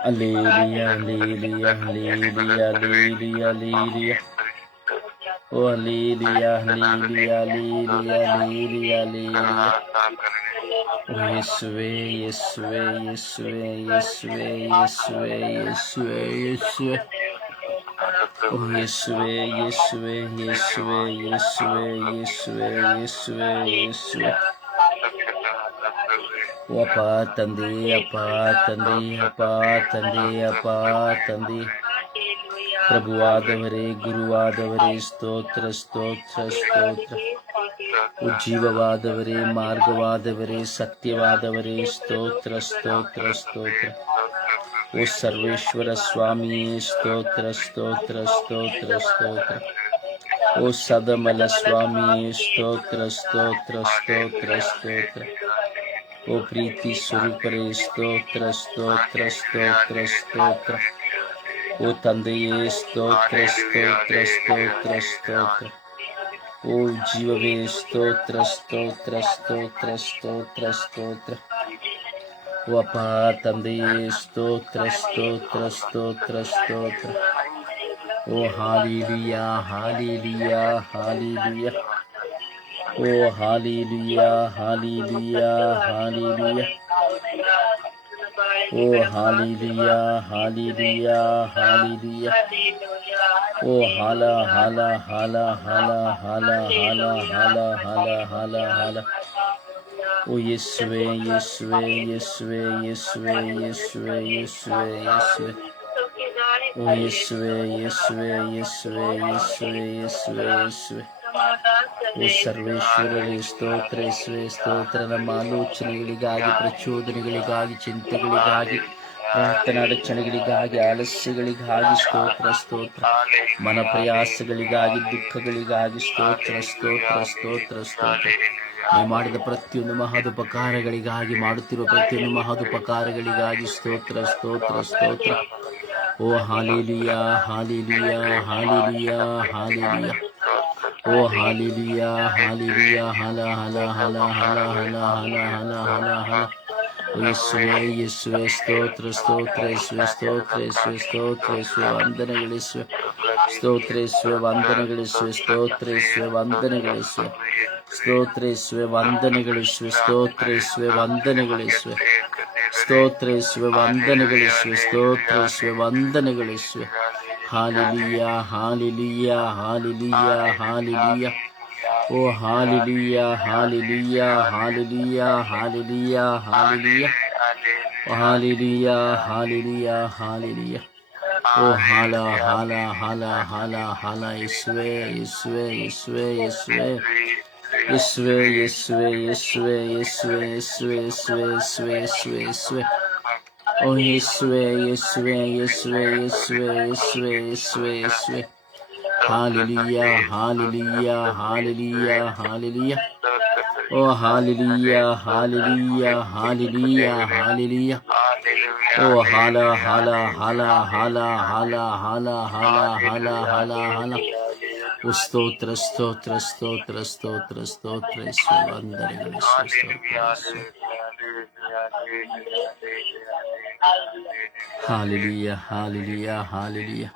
Hallelujah, hallelujah, hallelujah, hallelujah, hallelujah. Oh, hallelujah, hallelujah, hallelujah, hallelujah, hallelujah. Oh, Yesue, Yesue, Yesue, Yesue, Yesue, Yesue, Yesue. Oh, Yesue, Yesue, Yesue, Yesue, Yesue, Yesue, Yesue. ಅಪ್ಪ ತಂದೆ, ಅಪ್ಪ ತಂದೆ, ಅಪ್ಪ ತಂದೆ, ಅಪ್ಪ ತಂದೆ. ಪ್ರಭುವಾದವರೇ, ಗುರುವಾದವರೇ, ಸ್ತೋತ್ರ, ಸ್ತೋತ್ರ, ಸ್ತೋತ್ರ. ಜೀವವಾದವರೇ, ಮಾರ್ಗವಾದವರೇ, ಸತ್ಯವಾದವರೇ, ಸ್ತೋತ್ರ, ಸ್ತೋತ್ರ, ಸ್ತೋತ್ರ. ಓ ಸರ್ವೇಶ್ವರ ಸ್ವಾಮಿಯೇ, ಸ್ತೋತ್ರ, ಸ್ತೋತ್ರ, ಸ್ತೋತ್ರ, ಸ್ತೋತ್ರ. ಓ ಸದಮಲ ಸ್ವಾಮಿಯೇ ಸ್ತೋತ್ರ ಸ್ತೋತ್ರ ಸ್ತೋತ್ರ ಸ್ತೋತ್ರ. ಓ ಪ್ರೀತಿ ಸ್ವರೂಪರೇ ಸ್ತೋತ್ರ ಸ್ತೋತ್ರ ಸ್ತೋತ್ರ ಸ್ತೋತ್ರ. ಓ ತಂದೆಯೇ ಸ್ತೋತ್ರ ಸ್ತೋತ್ರ ಸ್ತೋತ್ರ ಸ್ತೋತ್ರ. ಓ ಜೀವವೇ ಸ್ತೋತ್ರ ಸ್ತೋತ್ರ ಸ್ತೋತ್ರ ಸ್ತೋತ್ರ ಸ್ತೋತ್ರ. ಓ ಅಪ್ಪ ತಂದೆಯೇ ಸ್ತೋತ್ರ ಸ್ತೋತ್ರ ಸ್ತೋತ್ರ ಸ್ತೋತ್ರ. ಓ ಹಾಲೇಲುಯಾ ಹಾಲೇಲುಯಾ ಹಾಲೇಲುಯಾ. ಓ ಹಾಲೇಲುಯಾ ಹಾಲೇಲುಯಾ ಹಾಲೇಲುಯಾ. ಓ ಹಾಲೇಲುಯಾ ಹಾಲೇಲುಯಾ ಹಾಲೇಲುಯಾ. ಓ ಹಾಲ ಹಾಲ ಹಾಲ ಹಾಲ ಹಾಲ ಹಾಲ ಹಾಲ ಹಾಲ ಹಾಲ ಹಾಲ. ಓ ಯೇಸುವೆ ಯೇಸುವೆ ಯೇಸುವೆ ಯೇಸುವೆ ಯೇಸುವೆ ಯೇಸುವೆ ಯೇಸುವೆ. ಓ ಯೇಸುವೆ ಯೇಸುವೆ ಯೇಸುವೆ ಯೇಸುವೆ ಯೇಸುವೆ ಯೇಸುವೆ. ಓ ಸರ್ವೇಶ್ವರರೇ ಸ್ತೋತ್ರ ಯೇಸುವೆ ಸ್ತೋತ್ರ. ನಮ್ಮ ಆಲೋಚನೆಗಳಿಗಾಗಿ, ಪ್ರಚೋದನೆಗಳಿಗಾಗಿ, ಚಿಂತೆಗಳಿಗಾಗಿ, ಪ್ರಾರ್ಥನಾ ಅಡಚಣೆಗಳಿಗಾಗಿ, ಆಲಸ್ಯಗಳಿಗಾಗಿ ಸ್ತೋತ್ರ ಸ್ತೋತ್ರ. ಮನ ಪ್ರಯಾಸಗಳಿಗಾಗಿ, ದುಃಖಗಳಿಗಾಗಿ ಸ್ತೋತ್ರ ಸ್ತೋತ್ರ ಸ್ತೋತ್ರ ಸ್ತೋತ್ರ. ನೀವು ಮಾಡಿದ ಪ್ರತಿಯೊಂದು ಮಹದುಪಕಾರಗಳಿಗಾಗಿ, ಮಾಡುತ್ತಿರುವ ಪ್ರತಿಯೊಂದು ಮಹದುಪಕಾರಗಳಿಗಾಗಿ ಸ್ತೋತ್ರ ಸ್ತೋತ್ರ ಸ್ತೋತ್ರ. ಓ ಹಾಲೇಲುಯಾ ಹಾಲೇಲುಯಾ ಹಾಲೇಲುಯಾ ಹಾಲೇಲುಯಾ. ಓ ಹಾಲೇಲುಯಾ ಹಾಲೇಲುಯಾ ಹಲ ಹಲ ಹಲ ಹಲ ಹಲ ಹಲ ಹಲ ಹಲ ಹಲ. ಯೇಸುವೆ ಯೇಸುವೆ ಸ್ತೋತ್ರ ಸ್ತೋತ್ರ ಯೇಸುವೆ ಸ್ತೋತ್ರ ಯೇಸುವೆ ಸ್ತೋತ್ರ ಯೇಸುವೆ ವಂದನೆಗಳಿಸುವೆ. ಸ್ತೋತ್ರ ಯೇಸುವೆ ವಂದನೆಗಳಿಸುವೆ. ಸ್ತೋತ್ರ ಯೇಸುವೆ ವಂದನೆಗಳಿಸುವೆ. ಸ್ತೋತ್ರ ಯೇಸುವೆ ವಂದನೆಗಳಿಸುವೆ. ಸ್ತೋತ್ರ ಯೇಸುವೆ ವಂದನೆಗಳಿಸುವೆ. ಸ್ತೋತ್ರ ಯೇಸುವೆ ವಂದನೆಗಳಿಸುವೆ. ಸ್ತೋತ್ರ ಯೇಸುವೆ ವಂದನೆಗಳಿಸುವೆ. Hallelujah hallelujah hallelujah hallelujah. ಓ hallelujah hallelujah hallelujah hallelujah hallelujah. Hallelujah hallelujah hallelujah. ಓ ಹಾಲ ಹಾಲ ಹಾಲ ಹಾಲ ಹಾಲ. ಯೇಸುವೆ ಯೇಸುವೆ ಯೇಸುವೆ ಯೇಸುವೆ ಯೇಸುವೆ ಯೇಸುವೆ ಯೇಸುವೆ ಯೇಸುವೆ ಯೇಸುವೆ ಯೇಸುವೆ ಯೇಸುವೆ ಯೇಸುವೆ ಯೇಸುವೆ. ಓ ಯೇಸುವೆ ಯೇಸುವೆ ಯೇಸುವೆ ಯೇಸುವೆ ಯೇಸುವೆ ಯೇಸುವೆ ಯೇಸುವೆ. Hallelujah hallelujah hallelujah hallelujah. ಓ ಹಾಲೇಲುಯಾ ಹಾಲೇಲುಯಾ ಹಾಲೇಲುಯಾ ಹಾಲೇಲುಯಾ. ಓ ಹಾಲ ಹಾಲ ಹಾಲ ಹಾಲ ಹಾಲ ಹಾಲ ಹಾಲ ಹಾಲ ಹಾಲ ಹಾಲ. ಓ ಸ್ತೋತ್ರ ಸ್ತೋತ್ರ ಸ್ತೋತ್ರ ಸ್ತೋತ್ರ ಸ್ತೋತ್ರ ಯೇಸುವೆ ವಂದನೆಗಳಿಸುವೆ. ಸ್ತೋತ್ರ ಯೇಸುವೆ. Hallelujah hallelujah hallelujah.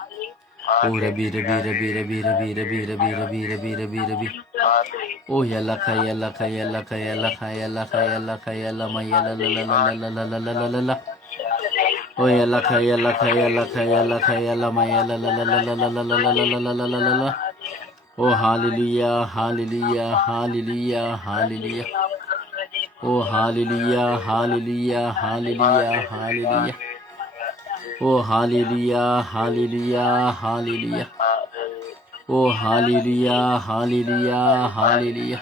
ಓ ರಬಿ ರಬಿ ರಬಿ ರಬಿ ರಬಿ ರಬಿ ರಬಿ ರಬಿ ರಬಿ ರಬಿ ರಬಿ. ಓ ಯಲಕ ಯಲಕ ಯಲಕ ಯಲಕ ಯಲಕ ಯಲಕ ಯಲಮ ಯಲಲಲಲಲಲಲಲಲಲಲ. ಓ ಯಲಕ ಯಲಕ ಯಲಕ ಯಲಕ ಯಲಮ ಯಲಲಲಲಲಲಲಲಲಲಲಲಲ. ಓ ಹಾಲೇಲುಯಾ ಹಾಲೇಲುಯಾ ಹಾಲೇಲುಯಾ ಹಾಲೇಲುಯಾ. ಓ ಹಾಲೇಲುಯಾ ಹಾಲೇಲುಯಾ ಹಾಲೇಲುಯಾ ಹಾಲೇಲುಯಾ. ಓ ಹಾಲೇಲುಯಾ ಹಾಲೇಲುಯಾ ಹಾಲೇಲುಯಾ. ಓ ಹಾಲೇಲುಯಾ ಹಾಲೇಲುಯಾ ಹಾಲೇಲುಯಾ.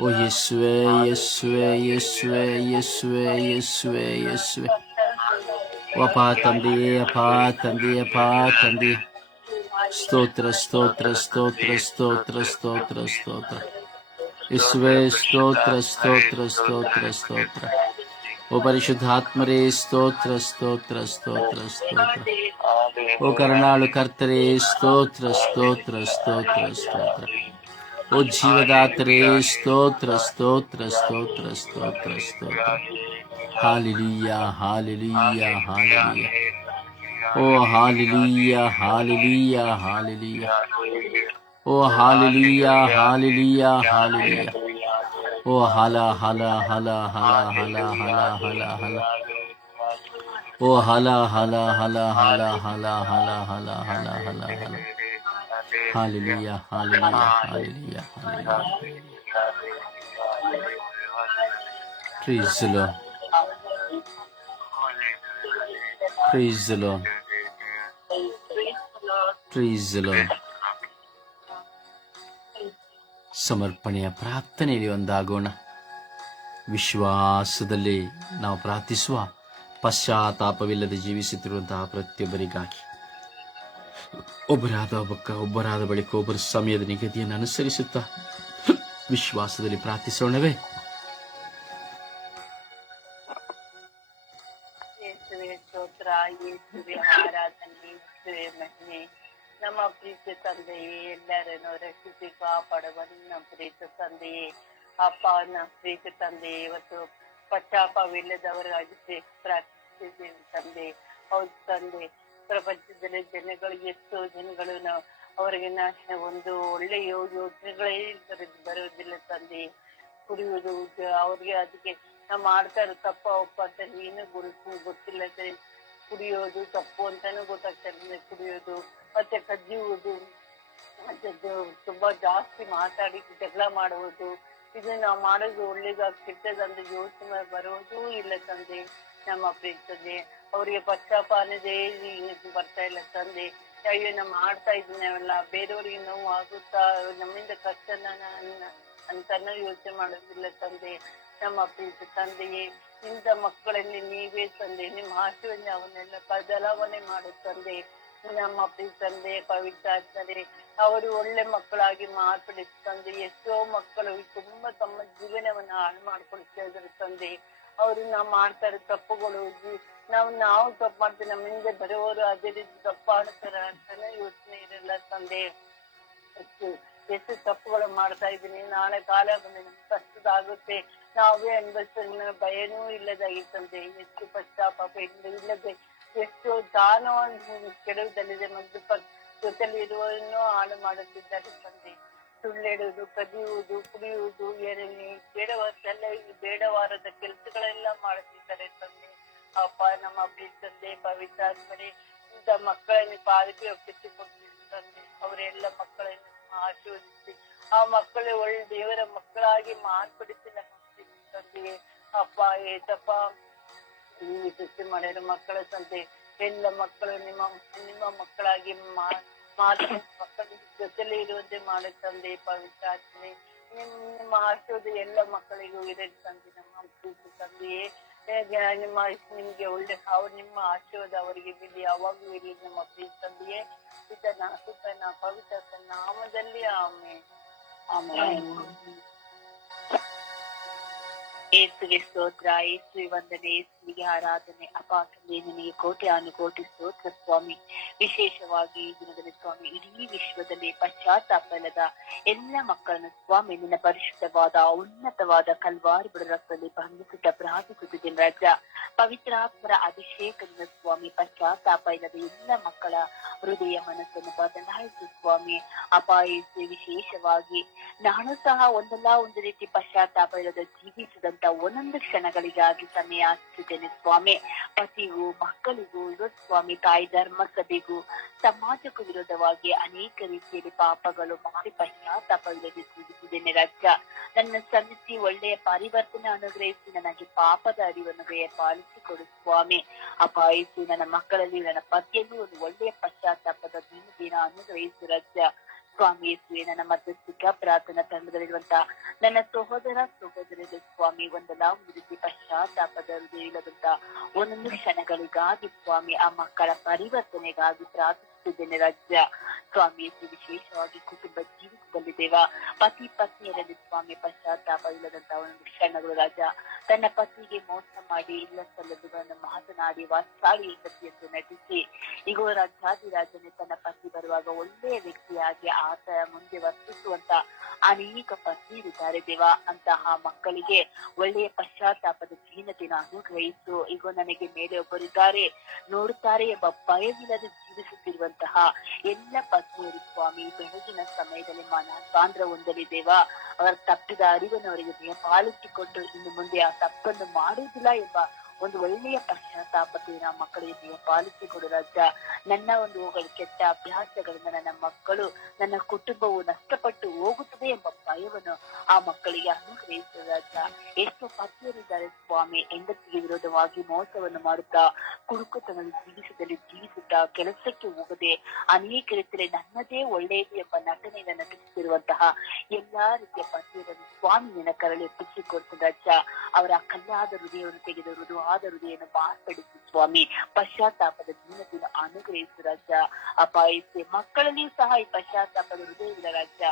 ಓ ಯೇಸುವೆ ಯೇಸುವೆ ಯೇಸುವೆ ಯೇಸುವೆ ಯೇಸುವೆ ಯೇಸುವೆ. ಓ ಅಪ್ಪ ತಂದೆಯೇ ಅಪ್ಪ ತಂದೆಯೇ ಅಪ್ಪ ತಂದೆಯೇ. ಸ್ತೋತ್ರ ಸ್ತೋತ್ರ ಸ್ತೋತ್ರ ಸ್ತೋತ್ರ ಸ್ತೋತ್ರ ಸ್ತೋತ್ರ. ಯೇಸುವೆ ಸ್ತೋತ್ರ ಸ್ತೋತ್ರ ಸ್ತೋತ್ರ ಸ್ತೋತ್ರ. ಓ ಪರಿಶುದ್ಧಾತ್ಮರೇ ಸ್ತೋತ್ರ ಸ್ತೋತ್ರ ಸ್ತೋತ್ರ ಸ್ತೋತ್ರ. ಓ ಕರುಣಾಳು ಕರ್ತರೇ ಸ್ತೋತ್ರ ಸ್ತೋತ್ರ ಸ್ತೋತ್ರ ಸ್ತೋತ್ರ. ಓ ಜೀವದಾತರೇ ಸ್ತೋತ್ರ ಸ್ತೋತ್ರ ಸ್ತೋತ್ರ ಸ್ತೋತ್ರ ಸ್ತೋತ್ರ. Hallelujah hallelujah hallelujah. ಓ ಹಾಲೇಲುಯಾ ಹಾಲೇಲುಯಾ ಹಾಲೇಲುಯಾ. ಓ ಹಾಲೇಲುಯಾ ಹಾಲೇಲುಯಾ ಹಾಲೇಲುಯಾ. ಓ ಹಲ ಹಲ ಹಲ ಹಲ ಹಲ ಹಲ ಹಲ ಹಲ. ಓ ಹಲ ಹಲ ಹಲ ಹಲ ಹಲ ಹಲ ಹಲ ಹಲ ಹಲ ಹಲ. Hallelujah hallelujah hallelujah hallelujah. Praise the Lord. Praise the Lord. Praise the Lord. ಸಮರ್ಪಣೆಯ ಪ್ರಾರ್ಥನೆಯಲ್ಲಿ ಒಂದಾಗೋಣ. ವಿಶ್ವಾಸದಲ್ಲಿ ನಾವು ಪ್ರಾರ್ಥಿಸುವ ಪಶ್ಚಾತ್ತಾಪವಿಲ್ಲದೆ ಜೀವಿಸುತ್ತಿರುವಂತಹ ಪ್ರತಿಯೊಬ್ಬರಿಗಾಗಿ ಒಬ್ಬರಾದ ಬಳಿಕ ಒಬ್ಬರ ಸಮಯದ ನಿಗದಿಯನ್ನು ಅನುಸರಿಸುತ್ತಾ ವಿಶ್ವಾಸದಲ್ಲಿ ಪ್ರಾರ್ಥಿಸೋಣವೇ. ಯೇಸುವೆ ಸ್ತೋತ್ರ, ಯೇಸುವೆ ಆರಾಧನೆ, ಯೇಸುವೆ ಮಹಿಮೆ. ನಮ್ಮ ಪ್ರೀತಿ ತಂದೆಯೇ, ಎಲ್ಲರನ್ನು ರಕ್ಷಿಸಿ ಕಾಪಾಡುವ ನಮ್ಮ ಪ್ರೀತಿ ತಂದೆಯೇ, ಅಪ್ಪ ನಮ್ಮ ಪ್ರೀತಿ ತಂದೆಯೇ, ಇವತ್ತು ಪಶ್ಚಾತ್ತಾಪವಿಲ್ಲದವರಾಗಿ ಪ್ರಾರ್ಥಿಸಿದ್ದೇವೆ ತಂದೆ. ಹೌದು ತಂದೆ, ಪ್ರಪಂಚದಲ್ಲಿ ಜನಗಳು ಎಷ್ಟೋ ಜನಗಳು ಅವರಿಗೆ ಒಂದು ಒಳ್ಳೆ ಯೋಜನೆಗಳೇ ಬರುವುದಿಲ್ಲ ತಂದೆ. ಕುಡಿಯುವುದು ಅವ್ರಿಗೆ ಅದಕ್ಕೆ ನಾವು ಮಾಡ್ತಾ ಇರೋ ತಪ್ಪ ಒಪ್ಪ ಅಂತ ಏನು ಗೊತ್ತಿಲ್ಲ. ಕುಡಿಯೋದು ತಪ್ಪು ಅಂತಾನು ಗೊತ್ತಾಗ್ತದೆ. ಕುಡಿಯೋದು ಮತ್ತೆ ಕದಿಯುವುದು, ಮತ್ತೆ ತುಂಬಾ ಜಾಸ್ತಿ ಮಾತಾಡಿ ಜಗಳ ಮಾಡುವುದು, ಇದು ನಾವು ಮಾಡೋದು ಒಳ್ಳೇದ ಕೆಟ್ಟದಂತ ಯೋಚನೆ ಬರುವುದೂ ಇಲ್ಲ ತಂದೆ. ನಮ್ಮ ಪ್ರೀತದೆ ಅವ್ರಿಗೆ ಪಶ್ಚಾತ್ತಾಪ ಅನ್ನೋದೇ ಬರ್ತಾ ಇಲ್ಲ ತಂದೆ. ಅಯ್ಯೋ ನಾವು ಮಾಡ್ತಾ ಇದ್ದೀನಲ್ಲ, ಬೇರೆಯವ್ರಿಗೆ ನೋವು ಆಗುತ್ತಾ, ನಮ್ಮಿಂದ ಕಷ್ಟನ ಅಂತಾನು ಯೋಚನೆ ಮಾಡೋದಿಲ್ಲ ತಂದೆ. ನಮ್ಮ ಪ್ರೀತಿ ತಂದೆಯೇ, ಇಂಥ ಮಕ್ಕಳಲ್ಲಿ ನೀವೇ ತಂದೆ ನಿಮ್ಮ ಆಶೀರ್ವಾದ ಅವನ್ನೆಲ್ಲ ಬದಲಾವಣೆ ಮಾಡು ತಂದೆ. ನಮ್ಮ ಪ್ರೀತಿ ತಂದೆ ಪವಿತ್ರಾತ್ಮರೇ, ಅವರು ಒಳ್ಳೆ ಮಕ್ಕಳಾಗಿ ಮಾರ್ಪಡಿಸಿ ತಂದೆ. ಎಷ್ಟೋ ಮಕ್ಕಳು ತುಂಬಾ ತಮ್ಮ ಜೀವನವನ್ನ ಹಾಳು ಮಾಡ್ಕೊಳ್ತಾ ಇದ್ರು ತಂದೆ. ಅವರು ನಾವು ಮಾಡ್ತಾ ಇರೋ ತಪ್ಪುಗಳು, ನಾವು ತಪ್ಪು ಮಾಡ್ತೀವಿ, ನಮ್ಮ ಹಿಂದೆ ಬರೋರು ಅದೇ ರೀತಿ ತಪ್ಪು ಆಡ್ತಾರ ಅಂತಾನೆ ಯೋಚನೆ ಇರಲ್ಲ ತಂದೆ. ಎಷ್ಟು ತಪ್ಪುಗಳು ಮಾಡ್ತಾ ಇದ್ದೀನಿ, ನಾಳೆ ಕಾಲ ಬಂದು ನಮ್ಗೆ ಕಷ್ಟದಾಗುತ್ತೆ, ನಾವೇ ಅನ್ಭವಿಸೋ ಭಯನೂ ಇಲ್ಲದಾಗಿತ್ತಂತೆ. ಎಷ್ಟು ಪಶ್ಚಾತ್ತಾಪ ಇಲ್ಲದೆ ಎಷ್ಟು ತಾನು ಕೆಡವುದಲ್ಲಿದೆ, ಮತ್ತು ಜೊತೆಲಿ ಇರುವವನ್ನೂ ಹಾಳು ಮಾಡುತ್ತಿದ್ದಾರೆ ತಂದೆ. ಸುಳ್ಳೆಡುವುದು, ಕದಿಯುವುದು, ಕುಡಿಯುವುದು, ಏನೇನು ಬೇಡವಾರದ ಕೆಲಸಗಳೆಲ್ಲ ಮಾಡುತ್ತಿದ್ದಾರೆ ತಂದೆ. ಅಪ್ಪ ನಮ್ಮ ಪ್ರೀತಂದೆ ಪವಿತ್ರಾತ್ಮರೇ, ಇಂಥ ಮಕ್ಕಳನ್ನು ಪಾಲಿಕೆ ಒಪ್ಪಿಸಿಕೊಡ್ತೀವಿ ತಂದೆ. ಅವರೆಲ್ಲ ಮಕ್ಕಳನ್ನು ಆಶೀರ್ವದಿಸಿ ಆ ಮಕ್ಕಳು ಒಳ್ಳೆ ದೇವರ ಮಕ್ಕಳಾಗಿ ಮಾರ್ಪಡಿಸಿ ನಮ್ಮ ತಂದೆಯೇ. ಅಪ್ಪ ಏತಪ್ಪ, ನೀವು ಸೃಷ್ಟಿ ಮಾಡಿರೋ ಮಕ್ಕಳ ತಂದೆ, ಎಲ್ಲ ಮಕ್ಕಳು ನಿಮ್ಮ ಮಕ್ಕಳಾಗಿ ಮಕ್ಕಳ ಜೊತೆಲಿ ಇರುವಂತೆ ಮಾಡೋ ತಂದೆ. ಪವಿತ್ರಾತ್ಮೆ ನಿಮ್ಮ ಆಶೀರ್ವಾದ ಎಲ್ಲ ಮಕ್ಕಳಿಗೂ ಇದೆ ತಂದೆ. ನಮ್ಮ ಪ್ರೀತಿ ತಂದೆಯೇ, ನಿಮ್ಗೆ ಒಳ್ಳೆ ನಿಮ್ಮ ಆಶೀರ್ವಾದ ಅವರಿಗೆ ಬಿಡಿ, ಯಾವಾಗೂ ಇರಲಿ ನಮ್ಮ ಪ್ರೀತಿ ತಂದೆಯೇ. ಸುತನ ಪವಿತ್ರ ನಾಮದಲ್ಲಿ ಆಮೇಲೆ ಆಮೇಲೆ. ಏಸುಗೆ ಸ್ತೋತ್ರ, ಏಸುವೆ ವಂದನೆ, ಏಸುವಿಗೆ ಆರಾಧನೆ. ಅಪ್ಪ ತಂದೆ, ನಿನಗೆ ಕೋಟಿ ಸ್ತೋತ್ರ ಸ್ವಾಮಿ. ವಿಶೇಷವಾಗಿ ಈ ದಿನದಲ್ಲಿ ಸ್ವಾಮಿ, ಇಡೀ ವಿಶ್ವದಲ್ಲಿ ಪಶ್ಚಾತ್ತಾಪ ಇಲ್ಲದ ಎಲ್ಲ ಮಕ್ಕಳನ್ನು ಸ್ವಾಮಿ ನಿನ್ನ ಪರಿಶುದ್ಧವಾದ ಉನ್ನತವಾದ ಕಲ್ವಾರಿ ಬಿಡ ರಕ್ತದಲ್ಲಿ ಬಂಧಿಸುತ್ತ ಪ್ರಾರ್ಥಿಸುತ್ತಿದ್ದೇನೆ ರಾಜ. ಪವಿತ್ರಾತ್ಮರ ಅಭಿಷೇಕದಿಂದ ಸ್ವಾಮಿ ಪಶ್ಚಾತ್ತಾಪ ಇಲ್ಲದ ಎಲ್ಲ ಮಕ್ಕಳ ಹೃದಯ ಮನಸ್ಸನ್ನು ಬದಲಾಯಿಸು ಸ್ವಾಮಿ. ಅಪ್ಪ ಏಸುವೆ, ವಿಶೇಷವಾಗಿ ನಾನು ಸಹ ಒಂದಲ್ಲ ಒಂದು ರೀತಿ ಪಶ್ಚಾತ್ತಾಪ ಇಲ್ಲದ ಜೀವಿಸಿದಂತ ಒಂದೊಂದು ಕ್ಷಣಗಳಿಗಾಗಿ ಸಮಯ ಹಾಕಿದ್ದೇನೆ ಸ್ವಾಮಿ. ಪತಿಗೂ ಮಕ್ಕಳಿಗೂ ಸ್ವಾಮಿ, ತಾಯಿ ಧರ್ಮ ಸಭೆಗೂ ಸಮಾಜಕ್ಕೂ ವಿರೋಧವಾಗಿ ಅನೇಕ ರೀತಿಯಲ್ಲಿ ಪಾಪಗಳು ಮಾಡಿ ಪಶ್ಚಾತ್ತಾಪ ಇಲ್ಲದೆ ಜೀವಿಸಿದ್ದೇನೆ ರಾಜ. ನನ್ನ ಸಲ್ಲಿಸಿ ಒಳ್ಳೆಯ ಪರಿವರ್ತನೆ ಅನುಗ್ರಹಿಸಿ ನನಗೆ ಪಾಪದ ಅರಿವನ್ನು ಪಾಲಿಸಿಕೊಡು ಸ್ವಾಮಿ. ಅಪಾಯಿಸಿ ನನ್ನ ಮಕ್ಕಳಲ್ಲಿ ನನ್ನ ಪತಿಯಲ್ಲೂ ಒಂದು ಒಳ್ಳೆಯ ಪಶ್ಚಾತ್ತಾಪದ ದಿನ ಅನುಗ್ರಹಿಸು ರಾಜ. ಸ್ವಾಮಿ ಯೇಸುವೆ, ನನ್ನ ಮಧ್ಯಸ್ಥಿಕ ಪ್ರಾರ್ಥನಾ ತಂಡದಲ್ಲಿರುವಂತ ನನ್ನ ಸಹೋದರರಿಗೆ ಸ್ವಾಮಿ, ಒಂದಲ್ಲ ಒಂದು ರೀತಿ ಪಶ್ಚಾತ್ತಾಪದ ಹೃದಯ ಇಲ್ಲದಂತ ಒಂದೊಂದು ಕ್ಷಣಗಳಿಗಾಗಿ ಸ್ವಾಮಿ, ಆ ಮಕ್ಕಳ ಪರಿವರ್ತನೆಗಾಗಿ ಪ್ರಾರ್ಥಿಸುತ್ತಿದ್ದೇನೆ ರಾಜ್ಯ. ಸ್ವಾಮಿ ಯೇಸು, ವಿಶೇಷವಾಗಿ ಕುಟುಂಬ ಜೀವಿತದಲ್ಲಿದ್ದೇವ ಪತಿ ಪತ್ನಿಯರಲ್ಲಿ ಸ್ವಾಮಿ ಪಶ್ಚಾತ್ತಾಪ ಇಲ್ಲದಂತ ಒಂದೊಂದು ಕ್ಷಣಗಳು ರಾಜ. ತನ್ನ ಪತಿಗೆ ಮೋಸ ಮಾಡಿ ಇಲ್ಲ ಸಲ್ಲದುಗಳನ್ನು ಮಾತನಾಡಿ ವಾತ್ಸಾಳಿ ಪತಿಯನ್ನು ನಟಿಸಿ ಈಗ ರಾಜಾದಿರಾಜನೇ ತನ್ನ ಪತಿ ಬರುವಾಗ ಒಳ್ಳೆಯ ವ್ಯಕ್ತಿಯಾಗಿ ಆತ ಮುಂದೆ ವರ್ತಿಸುವಂತ ಅನೇಕ ಪತ್ನಿಯರಿದ್ದಾರೆ ದೇವ. ಅಂತಹ ಮಕ್ಕಳಿಗೆ ಒಳ್ಳೆಯ ಪಶ್ಚಾತ್ತಾಪದ ಜೀವನದಿನ ಅನುಗ್ರಹಿಸು. ಈಗ ನನಗೆ ಮೇಲೆ ಒಬ್ಬರಿದ್ದಾರೆ, ನೋಡುತ್ತಾರೆ ಎಂಬ ಭಯವಿಲ್ಲದೆ ಜೀವಿಸುತ್ತಿರುವಂತಹ ಎಲ್ಲ ಪತ್ನಿಯರು ಸ್ವಾಮಿ, ಬೆಳಗಿನ ಸಮಯದಲ್ಲಿ ಸಾಂದ್ರ ಹೊಂದಲಿ ದೇವ. ಅವರ ತಪ್ಪಿದ ಅರಿವನ್ನು ಅವರಿಗೆ ಪಾಲಿಸಿಕೊಂಡು ಇನ್ನು ಮುಂದೆ ಆ ತಪ್ಪನ್ನು ಮಾಡುವುದಿಲ್ಲ ಎಂಬ ಒಂದು ಒಳ್ಳೆಯ ಪಶ್ಚಾತ್ತಾಪತೆಯನ್ನು ಆ ಮಕ್ಕಳಿಗೆ ಪಾಲಿಸಿಕೊಡು ರಾಜ. ನನ್ನ ಒಂದು ಕೆಟ್ಟ ಅಭ್ಯಾಸಗಳಿಂದ ನನ್ನ ಮಕ್ಕಳು, ನನ್ನ ಕುಟುಂಬವು ನಷ್ಟಪಟ್ಟು ಹೋಗುತ್ತದೆ ಎಂಬ ಭಯವನ್ನು ಆ ಮಕ್ಕಳಿಗೆ ಅನುಗ್ರಹಿಸು ರಾಜ. ಎಷ್ಟು ಪತಿಯರಿದ್ದಾರೆ ಸ್ವಾಮಿ, ಹೆಂಡತಿಗೆ ವಿರೋಧವಾಗಿ ಮೋಸವನ್ನು ಮಾಡುತ್ತಾ ಕುಡುಕುತನದ ಜೀವಿಸುತ್ತಾ ಕೆಲಸಕ್ಕೆ ಹೋಗದೆ ಅನೇಕ ರೀತಿಯಲ್ಲಿ ನನ್ನದೇ ಒಳ್ಳೆಯದು ಎಂಬ ನಟನೆಯನ್ನು ನಟಿಸುತ್ತಿರುವಂತಹ ಎಲ್ಲ ಎಲ್ಲಾ ರೀತಿಯ ಪತಿಯರನ್ನು ಸ್ವಾಮಿ ನಿನ್ನ ಕರಳಿ ಒಪ್ಪಿಸಿಕೊಡ್ತು ರಾಜ. ಅವರ ಕಲ್ಲಾದ ಹೃದಯವನ್ನು ತೆಗೆದು ಮೃದುವಾದ ಹೃದಯವನ್ನು ಮಾರ್ಪಡಿಸಿ ಸ್ವಾಮಿ ಪಶ್ಚಾತ್ತಾಪದ ಜೀವನದಿಂದ ಅನುಗ್ರಹಿಸು ರಾಜ. ಅಪಾಯಿಸಿ ಮಕ್ಕಳಲ್ಲಿಯೂ ಸಹ ಈ ಪಶ್ಚಾತ್ತಾಪದ ಹೃದಯವಿಲ್ಲ ರಾಜ.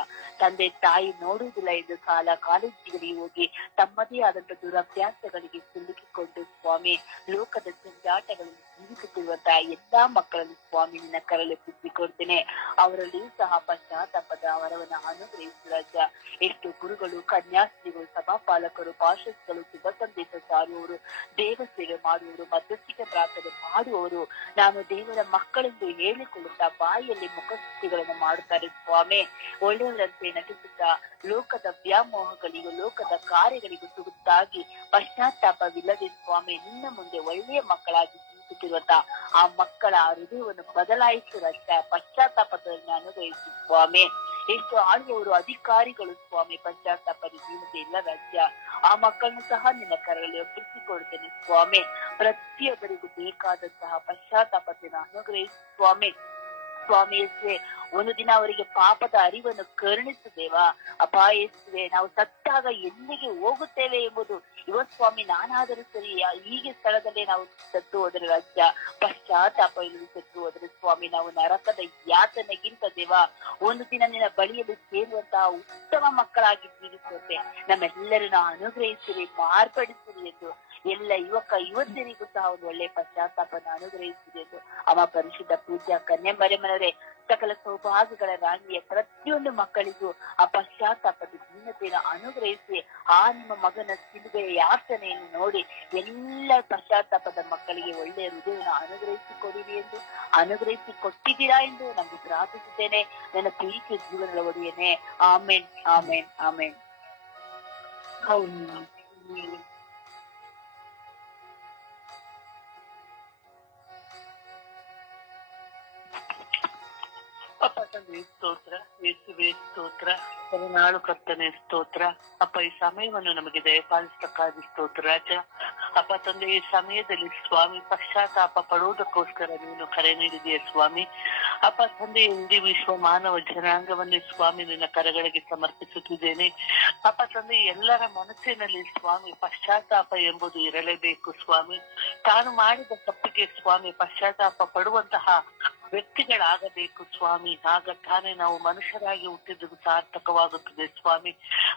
ತಂದೆ ತಾಯಿ ನೋಡುವುದಿಲ್ಲ ಎಂದು ಕಾಲೇಜುಗಳಿಗೆ ಹೋಗಿ ತಮ್ಮದೇ ಆದಂತಹ ದುರಭ್ಯಾಸಗಳಿಗೆ ಸಿಲುಕಿಕೊಂಡು ಸ್ವಾಮಿ ಲೋಕದ ಜಂಜಾಟಗಳನ್ನು ಜೀವಿಸುತ್ತಿರುವಂತಹ ಎಲ್ಲಾ ಮಕ್ಕಳನ್ನು ಸ್ವಾಮಿ ನಿನ್ನ ಕರಳಿಸಿಕೊಡ್ತೇನೆ. ಅವರಲ್ಲಿಯೂ ಸಹ ಪಶ್ಚಾತ್ತಾಪದ ವರವನ್ನು ಅನುಗ್ರಹಿಸು ರಾಜ. ಎಷ್ಟು ಗುರುಗಳು, ಕನ್ಯಾಸ್ತ್ರೀಗಳು, ಸಭಾಪಾಲಕರು, ಪಾರ್ಷಸ್ಗಳು, ಶುಭ ಸಂದೇಶ ಸಾರುವವರು, ದೇವ ಸೇವೆ ಮಾಡುವವರು, ಮಧ್ಯಸ್ಥಿಕ ಪ್ರಾರ್ಥನೆ ಮಾಡುವವರು, ನಾನು ದೇವರ ಮಕ್ಕಳೆಂದು ಹೇಳಿಕೊಳ್ಳುತ್ತಾ ಬಾಯಿಯಲ್ಲಿ ಮುಖಸ್ತುತಿಗಳನ್ನು ಮಾಡುತ್ತಾರೆ ಸ್ವಾಮಿ. ಒಳ್ಳೆಯವರಂತೆ ನಟಿಸುತ್ತಾ ಲೋಕದ ವ್ಯಾಮೋಹಗಳಿಗೂ ಲೋಕದ ಕಾರ್ಯಗಳಿಗೂ ತುಗುತ್ತಾಗಿ ಪಶ್ಚಾತ್ತಾಪವಿಲ್ಲದೆ ಸ್ವಾಮಿ ನಿನ್ನ ಮುಂದೆ ಒಳ್ಳೆಯ ಮಕ್ಕಳಾಗಿ ಜೀವಿಸುತ್ತಿರುವಂತ ಆ ಮಕ್ಕಳ ಹೃದಯವನ್ನು ಬದಲಾಯಿಸು ರಾಜ. ಪಶ್ಚಾತ್ತಾಪವನ್ನು ಅನುಗ್ರಹಿಸು ಸ್ವಾಮಿ. ಎಷ್ಟು ಆಳುವವರು, ಅಧಿಕಾರಿಗಳು ಸ್ವಾಮಿ ಪಶ್ಚಾತ್ತಾಪದ ಜೀವನತೆ ಇಲ್ಲ ರಾಜ್ಯ. ಆ ಮಕ್ಕಳನ್ನು ಸಹ ನಿನ್ನ ಕರಗಳಲ್ಲಿ ಒಪ್ಪಿಸಿಕೊಡ್ತೇನೆ ಸ್ವಾಮಿ. ಪ್ರತಿಯೊಬ್ಬರಿಗೂ ಬೇಕಾದಂತಹ ಪಶ್ಚಾತ್ತಾಪತೆಯನ್ನು ಅನುಗ್ರಹಿಸು ಸ್ವಾಮಿ. ಸ್ವಾಮಿ ಯೇಸುವೆ, ಒಂದು ದಿನ ಅವರಿಗೆ ಪಾಪದ ಅರಿವನ್ನು ಕರುಣಿಸುತ್ತೇವಾ ಅಪಾ ಯೇಸುವೆ. ನಾವು ಸತ್ತಾಗ ಎಲ್ಲಿಗೆ ಹೋಗುತ್ತೇವೆ ಎಂಬುದು ಇವತ್ತು ಸ್ವಾಮಿ ನಾನಾದರೂ ಸರಿ ಹೀಗೆ ಸ್ಥಳದಲ್ಲೇ ನಾವು ಸತ್ತು ಹೋದರೆ ರಾಜ್ಯ, ಪಶ್ಚಾತ್ತಾಪ ಇಲ್ಲದೆ ಸತ್ತು ಹೋದರೆ ಸ್ವಾಮಿ ನಾವು ನರಕದ ಯಾತನೆಗಿಂತ ದೇವ ಒಂದು ದಿನ ನಿನ್ನ ಬಳಿಯಲ್ಲಿ ಸೇರುವಂತಹ ಉತ್ತಮ ಮಕ್ಕಳಾಗಿ ಜೀವಿಸುವಂತೆ ನಮ್ಮೆಲ್ಲರನ್ನ ಅನುಗ್ರಹಿಸಿರಿ, ಮಾರ್ಪಡಿಸಿರಿ ಎಂದು ಎಲ್ಲ ಯುವತಿಯರಿಗೂ ಸಹ ಒಂದು ಒಳ್ಳೆಯ ಪಶ್ಚಾತ್ತಾಪವನ್ನು ಅನುಗ್ರಹಿಸಿರಿ ಎಂದು ಅವ ಪರಿಶುದ್ಧ ಪೂಜ್ಯ ಕನ್ಯಾ ಮರಿಯಮ್ಮನವರೇ, ಸಕಲ ಸೌಭಾಗ್ಯಗಳ ರಾಣಿಯ ಪ್ರತಿಯೊಂದು ಮಕ್ಕಳಿಗೂ ಆ ಪಶ್ಚಾತ್ತಾಪದ ದೀನತೆಯನ್ನು ಅನುಗ್ರಹಿಸಿ ಆ ನಿಮ್ಮ ಮಗನ ಸಿಲುಬೆಯ ಯಾತನೆಯನ್ನು ನೋಡಿ ಎಲ್ಲ ಪಶ್ಚಾತ್ತಾಪದ ಮಕ್ಕಳಿಗೆ ಒಳ್ಳೆಯ ಹೃದಯವನ್ನು ಅನುಗ್ರಹಿಸಿಕೊಡಿರಿ ಎಂದು ಅನುಗ್ರಹಿಸಿ ಕೊಟ್ಟಿದ್ದೀರಾ ಎಂದು ನಮಗೆ ಪ್ರಾರ್ಥಿಸುತ್ತೇನೆ. ನನ್ನ ಪ್ರೀತಿಯ ಜೀವನದ ಒಡೆಯನೆ. ಆಮೇನ್, ಆಮೇನ್, ಆಮೇನ್. ಹೌದು. ಅಪ್ಪ ತಂದೆ ಸ್ತೋತ್ರ, ಯೇಸುವೆ ಸ್ತೋತ್ರ, ಕರುಣಾಳು ಕರ್ತನೆ ಸ್ತೋತ್ರ. ಅಪ್ಪ ಈ ಸಮಯವನ್ನು ನಮಗೆ ದಯಪಾಲಿಸಕ್ಕಾಗಿ ಸ್ತೋತ್ರ ರಾಜ. ಅಪ್ಪ ತಂದೆ ಈ ಸಮಯದಲ್ಲಿ ಸ್ವಾಮಿ ಪಶ್ಚಾತ್ತಾಪ ಪಡುವುದಕ್ಕೋಸ್ಕರ ನೀನು ಕರೆ ನೀಡಿದೆಯ ಸ್ವಾಮಿ. ಅಪ್ಪ ತಂದೆ ಇಡೀ ವಿಶ್ವ ಮಾನವ ಜನಾಂಗವನ್ನೇ ಸ್ವಾಮಿ ನಿನ್ನ ಕರಗಳಿಗೆ ಸಮರ್ಪಿಸುತ್ತಿದ್ದೇನೆ. ಅಪ್ಪ ತಂದೆ ಎಲ್ಲರ ಮನಸ್ಸಿನಲ್ಲಿ ಸ್ವಾಮಿ ಪಶ್ಚಾತ್ತಾಪ ಎಂಬುದು ಇರಲೇಬೇಕು ಸ್ವಾಮಿ. ತಾನು ಮಾಡಿದ ತಪ್ಪಿಗೆ ಸ್ವಾಮಿ ಪಶ್ಚಾತ್ತಾಪ ಪಡುವಂತಹ ವ್ಯಕ್ತಿಗಳಾಗಬೇಕು ಸ್ವಾಮಿ. ಆಗ ತಾನೇ ನಾವು ಮನುಷ್ಯರಾಗಿ ಹುಟ್ಟಿದ್ದು ಸಾರ್ಥಕವಾಗುತ್ತದೆ ಸ್ವಾಮಿ.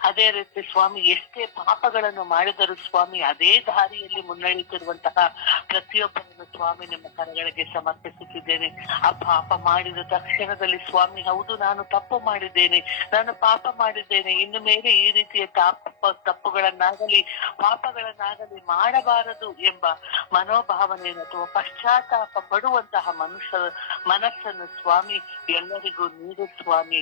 ಅದೇ ರೀತಿ ಸ್ವಾಮಿ ಎಷ್ಟೇ ಪಾಪಗಳನ್ನು ಮಾಡಿದರೂ ಸ್ವಾಮಿ ಅದೇ ದಾರಿಯಲ್ಲಿ ಮುನ್ನಡೆಯುತ್ತಿರುವಂತಹ ಪ್ರತಿಯೊಬ್ಬರನ್ನು ಸ್ವಾಮಿ ನಿಮ್ಮ ಕರಗಳಿಗೆ ಸಮರ್ಪಿಸುತ್ತಿದ್ದೇನೆ. ಆ ಪಾಪ ಮಾಡಿದ ತಕ್ಷಣದಲ್ಲಿ ಸ್ವಾಮಿ ಹೌದು ನಾನು ತಪ್ಪು ಮಾಡಿದ್ದೇನೆ, ನಾನು ಪಾಪ ಮಾಡಿದ್ದೇನೆ, ಇನ್ನು ಮೇಲೆ ಈ ರೀತಿಯ ತಪ್ಪುಗಳನ್ನಾಗಲಿ ಪಾಪಗಳನ್ನಾಗಲಿ ಮಾಡಬಾರದು ಎಂಬ ಮನೋಭಾವನೆಯನ್ನು ಅಥವಾ ಪಶ್ಚಾತ್ತಾಪ ಪಡುವಂತಹ ಮನಸ್ಸನ್ನು ಸ್ವಾಮಿ ಎಲ್ಲರಿಗೂ ನೀಡು ಸ್ವಾಮಿ.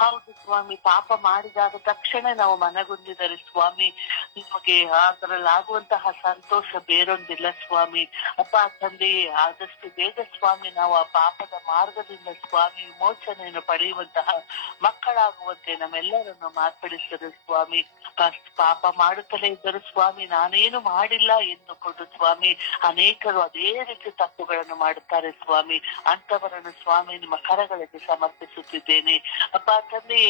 ಹೌದು ಸ್ವಾಮಿ, ಪಾಪ ಮಾಡಿದಾಗ ತಕ್ಷಣ ನಾವು ಮನಗುಂದಿದರೆ ಸ್ವಾಮಿ ನಿಮಗೆ ಅದರಲ್ಲಾಗುವಂತಹ ಸಂತೋಷ ಬೇರೊಂದಿಲ್ಲ ಸ್ವಾಮಿ. ಅಪ್ಪ ತಂದೆ ಆದಷ್ಟು ಬೇಗ ಸ್ವಾಮಿ ನಾವು ಆ ಪಾಪದ ಮಾರ್ಗದಿಂದ ಸ್ವಾಮಿ ವಿಮೋಚನೆಯನ್ನು ಪಡೆಯುವಂತಹ ಮಕ್ಕಳಾಗುವಂತೆ ನಮ್ಮೆಲ್ಲರನ್ನು ಮಾರ್ಪಡಿಸಿದರು ಸ್ವಾಮಿ. ಪಾಪ ಮಾಡುತ್ತಲೇ ಇದ್ದರು ಸ್ವಾಮಿ, ನಾನೇನು ಮಾಡಿಲ್ಲ ಎಂದುಕೊಂಡು ಸ್ವಾಮಿ ಅನೇಕರು ಅದೇ ರೀತಿ ತಪ್ಪುಗಳನ್ನು ಮಾಡುತ್ತಾರೆ ಸ್ವಾಮಿ. ಅಂತವರನ್ನು ಸ್ವಾಮಿ ನಿಮ್ಮ ಕರಗಳಿಗೆ ಸಮರ್ಪಿಸುತ್ತಿದ್ದೇನೆ. ಅಪ್ಪ ತಂದೆ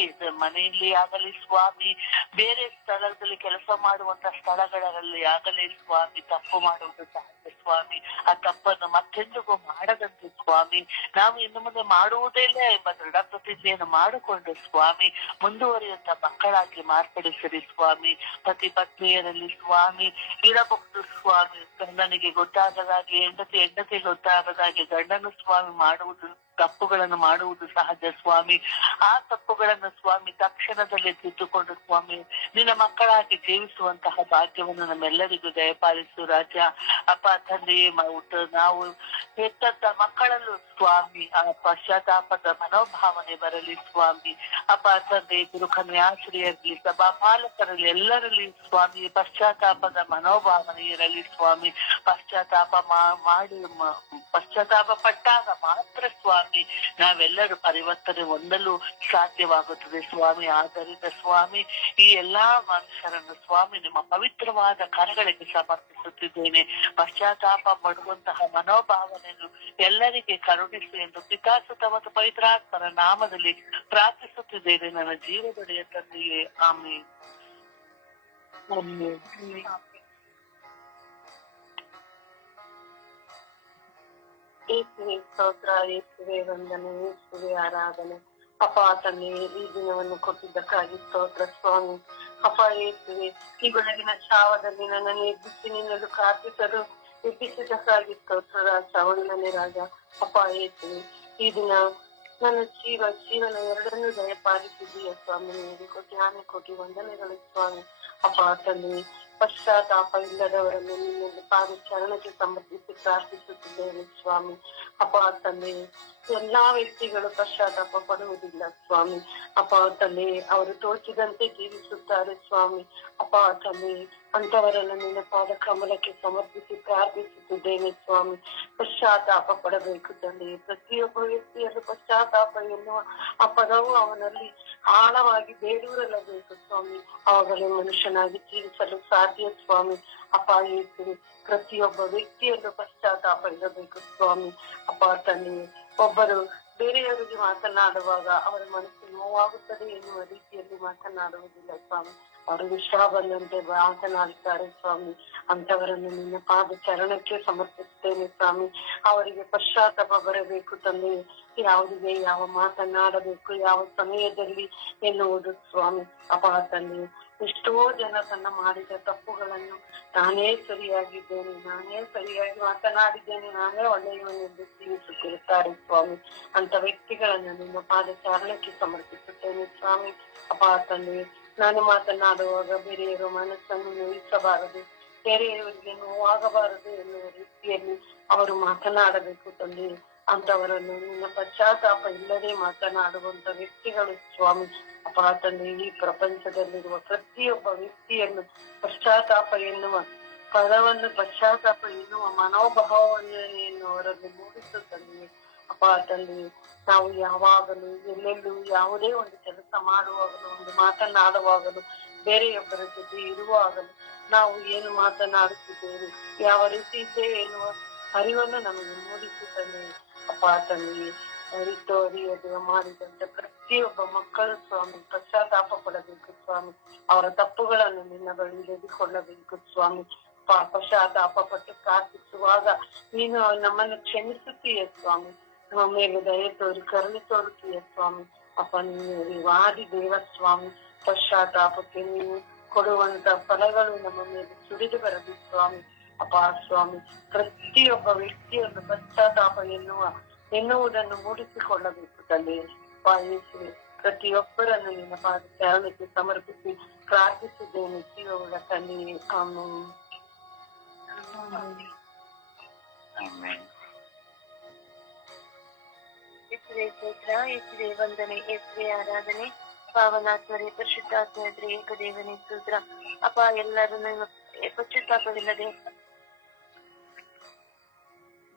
ಮನೆಯಲ್ಲಿ ಆಗಲಿ ಸ್ವಾಮಿ, ಬೇರೆ ಸ್ಥಳದಲ್ಲಿ ಕೆಲಸ ಮಾಡುವಂತ ಸ್ಥಳಗಳಲ್ಲಿ ಆಗಲಿ ಸ್ವಾಮಿ ತಪ್ಪು ಮಾಡುವುದು ಸಹಜ ಸ್ವಾಮಿ. ಆ ತಪ್ಪನ್ನು ಮತ್ತೆಂದಿಗೂ ಮಾಡದಂತೆ ಸ್ವಾಮಿ ನಾವು ಇನ್ನು ಮುಂದೆ ಮಾಡುವುದಿಲ್ಲ ಎಂಬ ದೃಢ ಪ್ರತಿಜ್ಞೆಯನ್ನು ಮಾಡಿಕೊಂಡು ಸ್ವಾಮಿ ಮುಂದುವರಿಯುವಂತ ಮಕ್ಕಳಾಗಿ ಮಾರ್ಪಡಿಸಿರಿ ಸ್ವಾಮಿ. ಪತಿ ಪತ್ನಿಯರಲ್ಲಿ ಸ್ವಾಮಿ ಇರಬಹುದು ಸ್ವಾಮಿ, ಗಂಡನಿಗೆ ಗೊತ್ತಾಗದಾಗಿ ಹೆಂಡತಿ ಗೊತ್ತಾಗದಾಗಿ ಗಂಡನು ಸ್ವಾಮಿ ಮಾಡುವುದು ತಪ್ಪುಗಳನ್ನು ಮಾಡುವುದು ಸಹಜ ಸ್ವಾಮಿ. ಆ ತಪ್ಪುಗಳನ್ನು ಸ್ವಾಮಿ ತಕ್ಷಣದಲ್ಲಿ ತಿದ್ದುಕೊಂಡು ಸ್ವಾಮಿ ನಿನ್ನ ಮಕ್ಕಳಾಗಿ ಜೀವಿಸುವಂತಹ ಭಾಗ್ಯವನ್ನು ನಮ್ಮೆಲ್ಲರಿಗೂ ದಯಪಾಲಿಸು ರಾಜ. ಅಪ್ಪ ತಂದೆ ನಾವು ಹೆತ್ತಂತ ಮಕ್ಕಳಲ್ಲೂ ಸ್ವಾಮಿ ಆ ಪಶ್ಚಾತ್ತಾಪದ ಮನೋಭಾವನೆ ಬರಲಿ ಸ್ವಾಮಿ. ಅಪ್ಪ ತಂದೆ ಗುರು ಕನ್ಯಾಶ್ರೀಯರಲ್ಲಿ ಸಭಾಪಾಲಕರಲ್ಲಿ ಎಲ್ಲರಲ್ಲಿ ಸ್ವಾಮಿ ಪಶ್ಚಾತ್ತಾಪದ ಮನೋಭಾವನೆ ಇರಲಿ ಸ್ವಾಮಿ. ಪಶ್ಚಾತ್ತಾಪ ಪಟ್ಟಾಗ ಮಾತ್ರ ಸ್ವಾಮಿ ನಾವೆಲ್ಲರೂ ಪರಿವರ್ತನೆ ಹೊಂದಲು ಸಾಧ್ಯವಾಗುತ್ತದೆ ಸ್ವಾಮಿ. ಆದ್ದರಿಂದ ಸ್ವಾಮಿ ಈ ಎಲ್ಲಾ ಮನುಷ್ಯರನ್ನು ಸ್ವಾಮಿ ನಿಮ್ಮ ಪವಿತ್ರವಾದ ಕರಗಳಿಗೆ ಸಮರ್ಪಿಸುತ್ತಿದ್ದೇನೆ. ಪಶ್ಚಾತ್ತಾಪ ಪಡುವಂತಹ ಮನೋಭಾವನೆಯನ್ನು ಎಲ್ಲರಿಗೆ ಕರುಣಿಸು ಎಂದು ಪಿತಾಸುತ ಮತ್ತು ಪವಿತ್ರಾತ್ಮರ ನಾಮದಲ್ಲಿ ಪ್ರಾರ್ಥಿಸುತ್ತಿದ್ದೇನೆ ನನ್ನ ಜೀವದೊಡೆಯ ತಂದೆಯೇ, ಆಮೇಲೆ. ಯೇಸುವೆ ಸ್ತೋತ್ರ, ಯೇಸುವೆ ವಂದನೆ, ಯೇಸುವೆ ಆರಾಧನೆ. ಅಪ್ಪ ತಂದೆ, ಈ ದಿನವನ್ನು ಕೊಟ್ಟಿದ್ದಕ್ಕಾಗಿ ಸ್ತೋತ್ರ ಸ್ವಾಮಿ. ಅಪ್ಪ ಯೇಸುವೆ, ಈ ಬೆಳಗಿನ ಛಾವದಲ್ಲಿ ನನ್ನನ್ನು ಎಬ್ಬಿಸಿ ನಿನ್ನನ್ನು ಪ್ರಾರ್ಥಿಸಲು ಎಬ್ಬಿಸಿದ್ದಕ್ಕಾಗಿ ಸ್ತೋತ್ರ ರಾಜ, ಒಳ್ಳೆ ರಾಜ. ಅಪ್ಪ ಯೇಸುವೆ, ಈ ದಿನ ನನ್ನ ಜೀವನ ಎರಡನ್ನೂ ದಯಪಾಲಿಸಿದೀಯ ಸ್ವಾಮಿ. ನಿನಗೆ ಕೋಟಿ ವಂದನೆಗಳು ಸ್ವಾಮಿ. ಅಪ್ಪ ತಂದೆ, ಪಶ್ಚಾತ್ತಾಪ ಇಲ್ಲದವರನ್ನು ನಿನ್ನಲ್ಲಿ ಚರಣಕ್ಕೆ ಸಮರ್ಪಿಸಿ ಪ್ರಾರ್ಥಿಸುತ್ತಿದ್ದೇನೆ ಸ್ವಾಮಿ. ಅಪ್ಪ ತಂದೆ, ಎಲ್ಲಾ ವ್ಯಕ್ತಿಗಳು ಪಶ್ಚಾತ್ತಾಪ ಪಡುವುದಿಲ್ಲ ಸ್ವಾಮಿ. ಅಪ್ಪ ತಂದೆ, ಅವರು ತೋಚಿದಂತೆ ಜೀವಿಸುತ್ತಾರೆ ಸ್ವಾಮಿ. ಅಪ್ಪ ತಂದೆ, ಅಂತವರನ್ನು ನಿನ್ನ ಪಾದ ಕಮಲಕ್ಕೆ ಸಮರ್ಪಿಸಿ ಪ್ರಾರ್ಥಿಸುತ್ತಿದ್ದೇನೆ ಸ್ವಾಮಿ. ಪಶ್ಚಾತ್ತಾಪ ಪಡಬೇಕು ತಂದೆ. ಪ್ರತಿಯೊಬ್ಬ ವ್ಯಕ್ತಿಯಲ್ಲೂ ಪಶ್ಚಾತ್ತಾಪ ಎನ್ನುವ ಆ ಪದವು ಅವನಲ್ಲಿ ಆಳವಾಗಿ ಬೇರೂರಲೇಬೇಕು ಸ್ವಾಮಿ. ಅವಾಗಲೇ ಮನುಷ್ಯನಾಗಿ ಜೀವಿಸಲು ಸಾಧ್ಯ ಸ್ವಾಮಿ. ಅಪ್ಪ ಯೇಸುವೆ, ಪ್ರತಿಯೊಬ್ಬ ವ್ಯಕ್ತಿಯಲ್ಲೂ ಪಶ್ಚಾತ್ತಾಪ ಇರಬೇಕು ಸ್ವಾಮಿ. ಅಪ್ಪ ತಂದೆ, ಒಬ್ಬರು ಬೇರೆಯವರಿಗೆ ಮಾತನಾಡುವಾಗ ಅವರ ಮನಸ್ಸು ನೋವಾಗುತ್ತದೆ ಎನ್ನುವ ರೀತಿಯಲ್ಲಿ ಮಾತನಾಡುವುದಿಲ್ಲ ಸ್ವಾಮಿ. ಅವರು ವಿಷ ಬಂದಂತೆ ಮಾತನಾಡುತ್ತಾರೆ ಸ್ವಾಮಿ. ಅಂತವರನ್ನು ನಿನ್ನ ಪಾದ ಚರಣಕ್ಕೆ ಸಮರ್ಪಿಸುತ್ತೇನೆ ಸ್ವಾಮಿ. ಅವರಿಗೆ ಪಶ್ಚಾತ್ತಾಪ ಬರಬೇಕು ತಂದೆ. ಯಾವುದಿಗೆ ಯಾವ ಮಾತನಾಡಬೇಕು, ಯಾವ ಸಮಯದಲ್ಲಿ ಎನ್ನುವುದು ಸ್ವಾಮಿ. ಅಪ್ಪ ತಂದೆ, ಎಷ್ಟೋ ಜನ ತನ್ನ ಮಾಡಿದ ತಪ್ಪುಗಳನ್ನು ನಾನೇ ಸರಿಯಾಗಿ ಮಾತನಾಡಿದ್ದೇನೆ, ನಾನೇ ಒಳ್ಳೆಯವನೆಂದು ಜೀವಿಸುತ್ತಿರುತ್ತಾರೆ ಸ್ವಾಮಿ. ಅಂತ ವ್ಯಕ್ತಿಗಳನ್ನು ನಿನ್ನ ಪಾದ ಚಾರಣಕ್ಕೆ ಸಮರ್ಪಿಸುತ್ತೇನೆ ಸ್ವಾಮಿ. ಅಪ್ಪ ತಂದೆ, ನಾನು ಮಾತನಾಡುವಾಗ ಬೇರೆಯವರ ಮನಸ್ಸನ್ನು ನೋಯಿಸಬಾರದು, ಬೇರೆಯವರಿಗೆ ನೋವಾಗಬಾರದು ಎನ್ನುವ ರೀತಿಯಲ್ಲಿ ಅವರು ಮಾತನಾಡಬೇಕು ತಂದೆ. ಅಂತವರನ್ನು ನಿನ್ನ ಪಶ್ಚಾತ್ತಾಪ ಇಲ್ಲದೆ ಮಾತನಾಡುವಂತ ವ್ಯಕ್ತಿಗಳು ಸ್ವಾಮಿ. ಅಪ್ಪ ತಂದೆ, ಈ ಪ್ರಪಂಚದಲ್ಲಿರುವ ಪ್ರತಿಯೊಬ್ಬ ವ್ಯಕ್ತಿಯನ್ನು ಪಶ್ಚಾತ್ತಾಪ ಎನ್ನುವ ಮನೋಭಾವನೆಯನ್ನು ಅವರಲ್ಲಿ ಮೂಡಿಸುತ್ತದೆ. ಅಪ್ಪ ತಂದೆ, ನಾವು ಯಾವಾಗಲೂ ಎಲ್ಲೆಲ್ಲೂ ಯಾವುದೇ ಒಂದು ಕೆಲಸ ಮಾಡುವಾಗಲೂ, ಒಂದು ಮಾತನಾಡುವಾಗಲೂ, ಬೇರೆಯೊಬ್ಬರ ಜೊತೆ ಇರುವಾಗಲೂ ನಾವು ಏನು ಮಾತನಾಡುತ್ತಿದ್ದೇವೆ, ಯಾವ ರೀತಿ ಇದ್ದೇವೆ ಎನ್ನುವ ಅರಿವನ್ನು ನಮಗೆ ಮೂಡಿಸುತ್ತದೆ. ಅಪ್ಪ ತಂದೆ, ಅರಿಯದೆ ಮಾಡಿದಂತ ಪ್ರತಿಯೊಬ್ಬ ಮಕ್ಕಳು ಸ್ವಾಮಿ ಪಶ್ಚಾತ್ತಾಪ ಪಡಬೇಕು ಸ್ವಾಮಿ. ಅವರ ತಪ್ಪುಗಳನ್ನು ನಿನ್ನ ಬಳಿ ತೆಗೆದುಕೊಳ್ಳಬೇಕು ಸ್ವಾಮಿ. ಪಶ್ಚಾತ್ತಾಪ ಪಟ್ಟು ಪ್ರಾರ್ಥಿಸುವಾಗ ನೀನು ನಮ್ಮನ್ನು ಕ್ಷಮಿಸುತ್ತೀಯ ಸ್ವಾಮಿ. ನಮ್ಮ ಮೇಲೆ ದಯೆ ತೋರಿ ಕರುಣೆ ತೋರುತ್ತೀಯ ಸ್ವಾಮಿ. ಅಪ್ಪ, ನೀನು ವಾದಿ ದೇವ ಸ್ವಾಮಿ. ಪಶ್ಚಾತ್ತಾಪಕ್ಕೆ ನೀವು ಕೊಡುವಂತ ಫಲಗಳು ನಮ್ಮ ಮೇಲೆ ಸುರಿದು ಬರಬೇಕು ಸ್ವಾಮಿ. ಅಪ್ಪ ಸ್ವಾಮಿ, ಪ್ರತಿಯೊಬ್ಬ ವ್ಯಕ್ತಿಯನ್ನು ಪಶ್ಚಾತ್ತಾಪ ಎನ್ನುವುದನ್ನು ಮೂಡಿಸಿಕೊಳ್ಳಬೇಕು ತಂದೆ. ಯೇಸುವೆ, ಪ್ರತಿಯೊಬ್ಬರನ್ನು ನಿನ್ನ ಪಾದ ಚರಣಕ್ಕೆ ಸಮರ್ಪಿಸಿ ಪ್ರಾರ್ಥಿಸಿದ್ದೇನೆ ಜೀವವುಳ್ಳ ತಂದೆಯೇ, ಆಮೆನ್. ಯೇಸುವೆ ಸ್ತೋತ್ರ, ಯೇಸುವೆ ವಂದನೆ, ಯೇಸುವೆ ಆರಾಧನೆ. ಪಾವನಾತ್ಮರೇ, ಪರಿಶುದ್ಧಾತ್ಮರೇ, ಏಕದೇವನೇ ಸ್ತೋತ್ರ. ಅಪ್ಪ, ಎಲ್ಲರನ್ನು ಪಶ್ಚಾತ್ತಾಪವಿಲ್ಲದೆ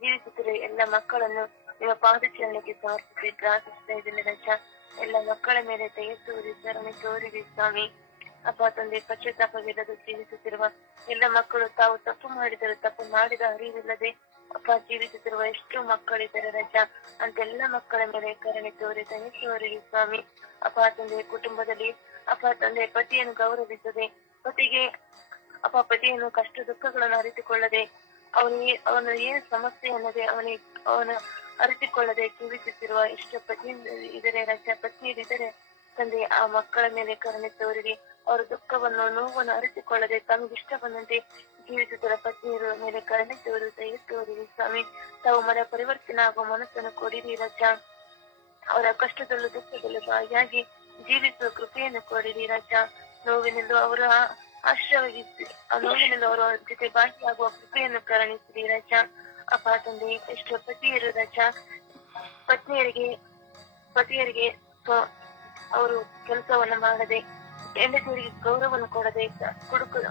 ಜೀವಿಸುತ್ತಿರುವ ಎಲ್ಲ ಮಕ್ಕಳನ್ನು ನಿಮ್ಮ ಪಾದಚರಣೆಗೆ ಸಮರ್ಪಿಸಿ ಪ್ರಾರ್ಥಿಸ್ತಾ ಇದ್ದೇನೆ ರಜ. ಎಲ್ಲ ಮಕ್ಕಳ ಮೇಲೆ ದಯೆ ತೋರಿ ಕರುಣೆ ತೋರಿರಿ ಸ್ವಾಮಿ. ಅಪ್ಪ ತಂದೆ, ಪಶ್ಚಾತ್ತಾಪವಿಲ್ಲದೆ ಜೀವಿಸುತ್ತಿರುವ ಎಲ್ಲ ಮಕ್ಕಳು ತಾವು ತಪ್ಪು ಮಾಡಿದರೂ ತಪ್ಪು ಮಾಡಿದ ಅರಿವಿಲ್ಲದೆ ಅಪ್ಪ ಜೀವಿಸುತ್ತಿರುವ ಎಷ್ಟು ಮಕ್ಕಳಿದ್ದಾರೆ ರಜ. ಅಂತೆಲ್ಲ ಮಕ್ಕಳ ಮೇಲೆ ಕರುಣೆ ತೋರಿ ದಯೆ ತೋರಿರಿ ಸ್ವಾಮಿ. ಅಪ್ಪ ತಂದೆ, ಕುಟುಂಬದಲ್ಲಿ ಅಪ್ಪ ತಂದೆ ಪತಿಯನ್ನು ಗೌರವಿಸದೆ, ಪತಿಯನ್ನು ಕಷ್ಟ ದುಃಖಗಳನ್ನು ಅರಿತುಕೊಳ್ಳದೆ, ಅವನ ಏನು ಸಮಸ್ಯೆ ಅನ್ನದೆ ಅವನ ಅರಿತುಕೊಳ್ಳದೆ ಜೀವಿಸುತ್ತಿರುವ ಇಷ್ಟ ಪತ್ನಿಯರಿದ್ದಾರೆ ರಜ, ಪತ್ನಿಯರಿದ್ದಾರೆ ತಂದೆ. ಆ ಮಕ್ಕಳ ಮೇಲೆ ಕರುಣೆ ತೋರಿರಿ. ಅವರ ದುಃಖವನ್ನು ನೋವನ್ನು ಅರಿತುಕೊಳ್ಳದೆ ತಮಗಿಷ್ಟ ಬಂದಂತೆ ಜೀವಿಸುತ್ತಿರುವ ಪತ್ನಿಯರ ಮೇಲೆ ಕರುಣೆ ತೋರಿರಿ ಸ್ವಾಮಿ. ತಾವು ಮನ ಪರಿವರ್ತನೆ ಆಗುವ ಮನಸ್ಸನ್ನು ಕೊಡಿರಿ ರಜ. ಅವರ ಕಷ್ಟದಲ್ಲೂ ದುಃಖದಲ್ಲೂ ಬಾಯಿಯಾಗಿ ಜೀವಿಸುವ ಕೃಪೆಯನ್ನು ಕೊಡಿರಿ ರಜ. ನೋವಿನಲ್ಲೂ ಅವರ ಆಶ್ರಯವಾಗಿ ನೋವಿನಲ್ಲೂ ಅವರ ಜೊತೆ ಭಾಗಿಯಾಗುವ ಕೃಪೆಯನ್ನು ಕರುಣಿಸಿರಿ ರಜ. ಅಪ್ಪ ತಂದೆ, ಎಷ್ಟು ಪತಿಯರು ರಜ ಪತಿಯರಿಗೆ ಅವರು ಕೆಲಸವನ್ನು ಮಾಡದೆ, ಹೆಂಡತಿಯರಿಗೆ ಗೌರವವನ್ನು ಕೊಡದೆ,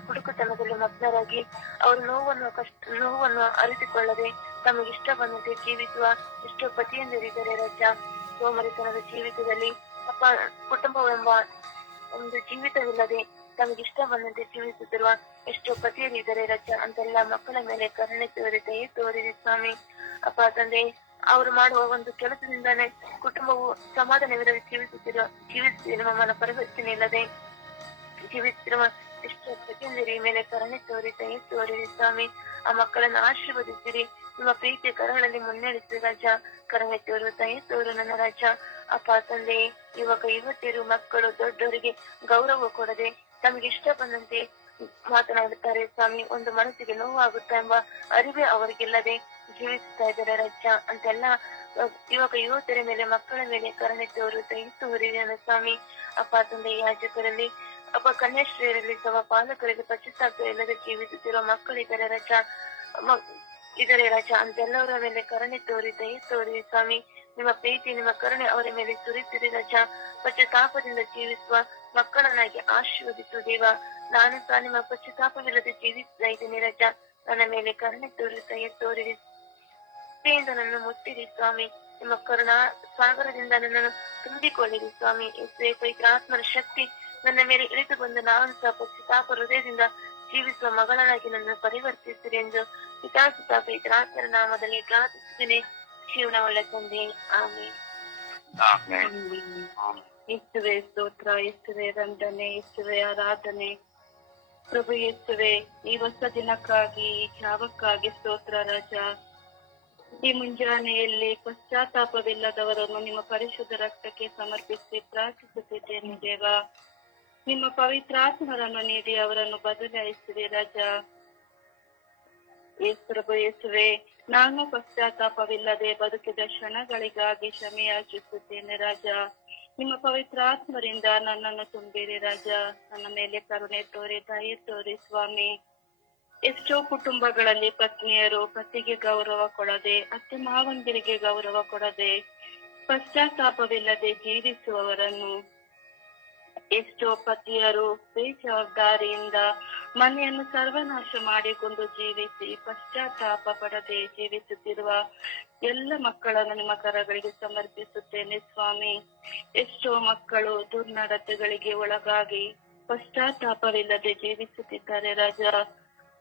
ಕುಡುಕುತನದಲ್ಲಿ ಮಗ್ನರಾಗಿ ಅವರು ನೋವನ್ನು ಅರಿತುಕೊಳ್ಳದೆ ತಮಗಿಷ್ಟ ಬಂದಂತೆ ಜೀವಿಸುವ ಎಷ್ಟೋ ಪತಿಯಂದಿರಿದ್ದಾರೆ ರಜ. ಸೋಮರಿತನದ ಜೀವಿತದಲ್ಲಿ ಅಪ್ಪ, ಕುಟುಂಬವೆಂಬ ಒಂದು ಜೀವಿತವಿಲ್ಲದೆ ತಮಗಿಷ್ಟ ಬಂದಂತೆ ಜೀವಿಸುತ್ತಿರುವ ಎಷ್ಟೋ ಪತಿಯರಿದ್ದಾರೆ ರಜ. ಅಂತೆಲ್ಲ ಮಕ್ಕಳ ಮೇಲೆ ಕರುಣೆ ತೋರಿ ದಯೆ ತೋರಿರಿ ಸ್ವಾಮಿ. ಅಪ್ಪ ತಂದೆ, ಅವರು ಮಾಡುವ ಒಂದು ಕೆಲಸದಿಂದಾನೇ ಕುಟುಂಬವು ಸಮಾಧಾನವಿಲ್ಲದೆ ಜೀವಿಸುತ್ತಿರುವ ಮನ ಪರಿವರ್ತನೆ ಇಲ್ಲದೆ ಜೀವಿಸುತ್ತಿರುವ ಎಷ್ಟೋ ಪ್ರತಿಯೊಂದರ ಮೇಲೆ ಕರುಣೆ ತೋರಿ ದಯೆ ತೋರಿರಿ ಸ್ವಾಮಿ. ಆ ಮಕ್ಕಳನ್ನು ಆಶೀರ್ವದಿಸಿರಿ, ನಿಮ್ಮ ಪ್ರೀತಿಯ ಕರಗಳಲ್ಲಿ ಮುನ್ನಡೆಸಿ ರಾಜ. ಕರುಣೆ ತೋರು ದಯೆ ತೋರು ನನ್ನ ರಾಜ. ಅಪ್ಪ ತಂದೆ, ಯುವಕ ಯುವತಿಯರು ಮಕ್ಕಳು ದೊಡ್ಡವರಿಗೆ ಗೌರವ ಕೊಡದೆ ತಮಗೆ ಇಷ್ಟ ಬಂದಂತೆ ಮಾತನಾಡುತ್ತಾರೆ ಸ್ವಾಮಿ. ಒಂದು ಮನಸ್ಸಿಗೆ ನೋವಾಗುತ್ತಾ ಎಂಬ ಅರಿವೇ ಅವರಿಗಿಲ್ಲದೆ ಜೀವಿಸುತ್ತಾ ಇದ್ದಾರೆ ರಾಜ. ಅಂತೆಲ್ಲ ಯುವಕ ಯುವತಿಯರ ಮೇಲೆ ಮಕ್ಕಳ ಮೇಲೆ ಕರುಣೆ ತೋರು ದಯೆ ತೋರಿರಿ ನನ್ನ ಸ್ವಾಮಿ. ಅಪ್ಪ ತಂದೆ, ಯಾಜಕರಲ್ಲಿ ಅಪ್ಪ ಕನ್ಯಾಶ್ರೀಯರಲ್ಲಿ ಸಹ ಪಾಲಕರಿಗೆ ಪಶ್ಚಾತ್ತಾಪ ಇಲ್ಲದೆ ಜೀವಿಸುತ್ತಿರುವ ಮಕ್ಕಳಿದ್ದಾರೆ ರಾಜ. ಇದರೇ ರಾಜ. ಅಂತೆಲ್ಲವರ ಮೇಲೆ ಕರುಣೆ ತೋರಿ ದಯೆ ತೋರಿ ಸ್ವಾಮಿ. ನಿಮ್ಮ ಪ್ರೀತಿ ನಿಮ್ಮ ಕರುಣೆ ಅವರ ಮೇಲೆ ಸುರಿಸಿರಿ ರಾಜ. ಪಶ್ಚಾತ್ತಾಪದಿಂದ ಜೀವಿಸುವ ಮಕ್ಕಳನ್ನಾಗಿ ಆಶೀರ್ವದಿಸು ದೇವ. ನಾನು ಸಹ ನಿಮ್ಮ ಪಶ್ಚಾತ್ತಾಪವಿಲ್ಲದೆ ಜೀವಿಸ್ತಾ ಇದ್ದೀನಿ ರಾಜ. ನನ್ನ ಮೇಲೆ ಕರುಣೆ ತೋರಿ ದಯೆ ತೋರಿರಿ. ಪ್ರೀತಿಯಿಂದ ನನ್ನನ್ನು ಮುಟ್ಟಿರಿ ಸ್ವಾಮಿ. ನಿಮ್ಮ ಕರುಣಾ ಸಾಗರದಿಂದ ನನ್ನನ್ನು ತುಂಬಿಕೊಳ್ಳಿರಿ ಸ್ವಾಮಿ. ಯೇಸುವೇ, ಪವಿತ್ರಾತ್ಮರ ಶಕ್ತಿ ನನ್ನ ಮೇಲೆ ಇಳಿದು ಬಂದು ನಾನು ಸಹ ಪಶ್ಚಾತ್ತಾಪ ಹೃದಯದಿಂದ ಜೀವಿಸುವ ಮಗಳನ್ನಾಗಿ ನನ್ನನ್ನು ಪರಿವರ್ತಿಸಿರಿ ಎಂದು ಪಿತಾಸುತ ಪವಿತ್ರಾತ್ಮರ ನಾಮದಲ್ಲಿ ಪ್ರಾರ್ಥಿಸುತ್ತೇನೆ ಜೀವನವುಳ್ಳ ತಂದೆ, ಆಮೇಲೆ. ಯೇಸುವೆ ಸ್ತೋತ್ರ, ಯೇಸುವೆ ವಂದನೆ, ಯೇಸುವೆ ಆರಾಧನೆ. ಪ್ರಭು ಯೇಸುವೆ, ಈ ಹೊಸ ದಿನಕ್ಕಾಗಿ ಈ ಜಾವಕ್ಕಾಗಿ ಸ್ತೋತ್ರ ರಾಜ. ಈ ಮುಂಜಾನೆಯಲ್ಲಿ ಪಶ್ಚಾತ್ತಾಪವಿಲ್ಲದವರನ್ನು ನಿಮ್ಮ ಪರಿಶುದ್ಧ ರಕ್ತಕ್ಕೆ ಸಮರ್ಪಿಸಿ ಪ್ರಾರ್ಥಿಸುತ್ತಿದ್ದೇನೆ ದೇವ. ನಿಮ್ಮ ಪವಿತ್ರಾತ್ಮರನ್ನು ನೀಡಿ ಅವರನ್ನು ಬದಲಾಯಿಸಿದೆ ರಾಜ. ಪ್ರಭು ಯೇಸುವೆ, ನಾನು ಪಶ್ಚಾತ್ತಾಪವಿಲ್ಲದೆ ಬದುಕಿದ ಕ್ಷಣಗಳಿಗಾಗಿ ಕ್ಷಮೆಯಾಚಿಸುತ್ತೇನೆ ರಾಜ. ನಿಮ್ಮ ಪವಿತ್ರಾತ್ಮರಿಂದ ನನ್ನನ್ನು ತುಂಬಿರಿ ರಾಜ. ನನ್ನ ಮೇಲೆ ಕರುಣೆ ತೋರಿ ದಯೆ ತೋರಿ ಸ್ವಾಮಿ. ಎಷ್ಟೋ ಕುಟುಂಬಗಳಲ್ಲಿ ಪತ್ನಿಯರು ಪತಿಗೆ ಗೌರವ ಕೊಡದೆ, ಅತ್ತೆ ಮಾವಂದಿರಿಗೆ ಗೌರವ ಕೊಡದೆ, ಪಶ್ಚಾತ್ತಾಪವಿಲ್ಲದೆ ಜೀವಿಸುವವರನ್ನು, ಎಷ್ಟೋ ಪತಿಯರು ಬೇಜವಾಬ್ದಾರಿಯಿಂದ ಮನೆಯನ್ನು ಸರ್ವನಾಶ ಮಾಡಿಕೊಂಡು ಜೀವಿಸಿ ಪಶ್ಚಾತ್ತಾಪ ಪಡದೆ ಜೀವಿಸುತ್ತಿರುವ ಎಲ್ಲ ಮಕ್ಕಳನ್ನು ನಿಮ್ಮ ಕರಗಳಿಗೆ ಸಮರ್ಪಿಸುತ್ತೇನೆ ಸ್ವಾಮಿ. ಎಷ್ಟೋ ಮಕ್ಕಳು ದುರ್ನಡತೆಗಳಿಗೆ ಒಳಗಾಗಿ ಪಶ್ಚಾತ್ತಾಪವಿಲ್ಲದೆ ಜೀವಿಸುತ್ತಿದ್ದಾರೆ ರಾಜ.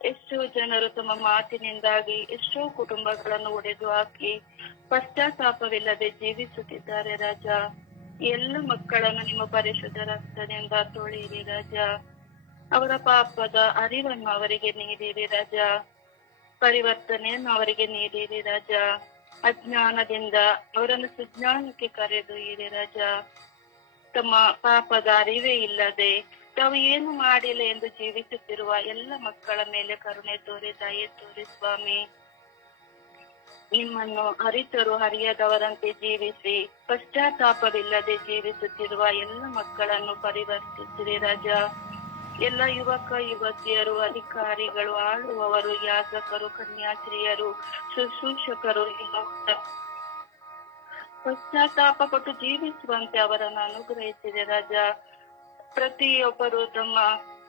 ಎಷ್ಟೋ ಜನರು ತಮ್ಮ ಮಾತಿನಿಂದಾಗಿ ಎಷ್ಟೋ ಕುಟುಂಬಗಳನ್ನು ಒಡೆದು ಹಾಕಿ ಪಶ್ಚಾತ್ತಾಪವಿಲ್ಲದೆ ಜೀವಿಸುತ್ತಿದ್ದಾರೆ ರಾಜ. ಎಲ್ಲ ಮಕ್ಕಳನ್ನು ನಿಮ್ಮ ಪರಿಶುದ್ಧ ರಕ್ತದಿಂದ ತೊಳೆಯಿರಿ ರಾಜ. ಅವರ ಪಾಪದ ಅರಿವನ್ನು ಅವರಿಗೆ ನೀಡಿರಿ ರಾಜ. ಪರಿವರ್ತನೆಯನ್ನು ಅವರಿಗೆ ನೀಡಿರಿ ರಾಜ. ಅಜ್ಞಾನದಿಂದ ಅವರನ್ನು ಸುಜ್ಞಾನಕ್ಕೆ ಕರೆದೊಯ್ಯಿರಿ ರಾಜ. ತಮ್ಮ ಪಾಪದ ಅರಿವೇ ಇಲ್ಲದೆ ತಾವು ಏನು ಮಾಡಿಲ್ಲ ಎಂದು ಜೀವಿಸುತ್ತಿರುವ ಎಲ್ಲ ಮಕ್ಕಳ ಮೇಲೆ ಕರುಣೆ ತೋರಿ ದಯೆ ತೋರಿ ಸ್ವಾಮಿ. ನಿಮ್ಮನ್ನು ಅರಿತರು ಅರಿಯದವರಂತೆ ಜೀವಿಸಿ ಪಶ್ಚಾತ್ತಾಪವಿಲ್ಲದೆ ಜೀವಿಸುತ್ತಿರುವ ಎಲ್ಲ ಮಕ್ಕಳನ್ನು ಪರಿವರ್ತಿಸಿರಿ ರಾಜ. ಎಲ್ಲ ಯುವಕ ಯುವತಿಯರು, ಅಧಿಕಾರಿಗಳು, ಆಳುವವರು, ಯಾಜಕರು, ಕನ್ಯಾಸ್ತ್ರೀಯರು, ಶುಶ್ರೂಷಕರು ಪಶ್ಚಾತ್ತಾಪ ಪಟ್ಟು ಜೀವಿಸುವಂತೆ ಅವರನ್ನು ಅನುಗ್ರಹಿಸಿದೆ ರಾಜ. ಪ್ರತಿಯೊಬ್ಬರು ತಮ್ಮ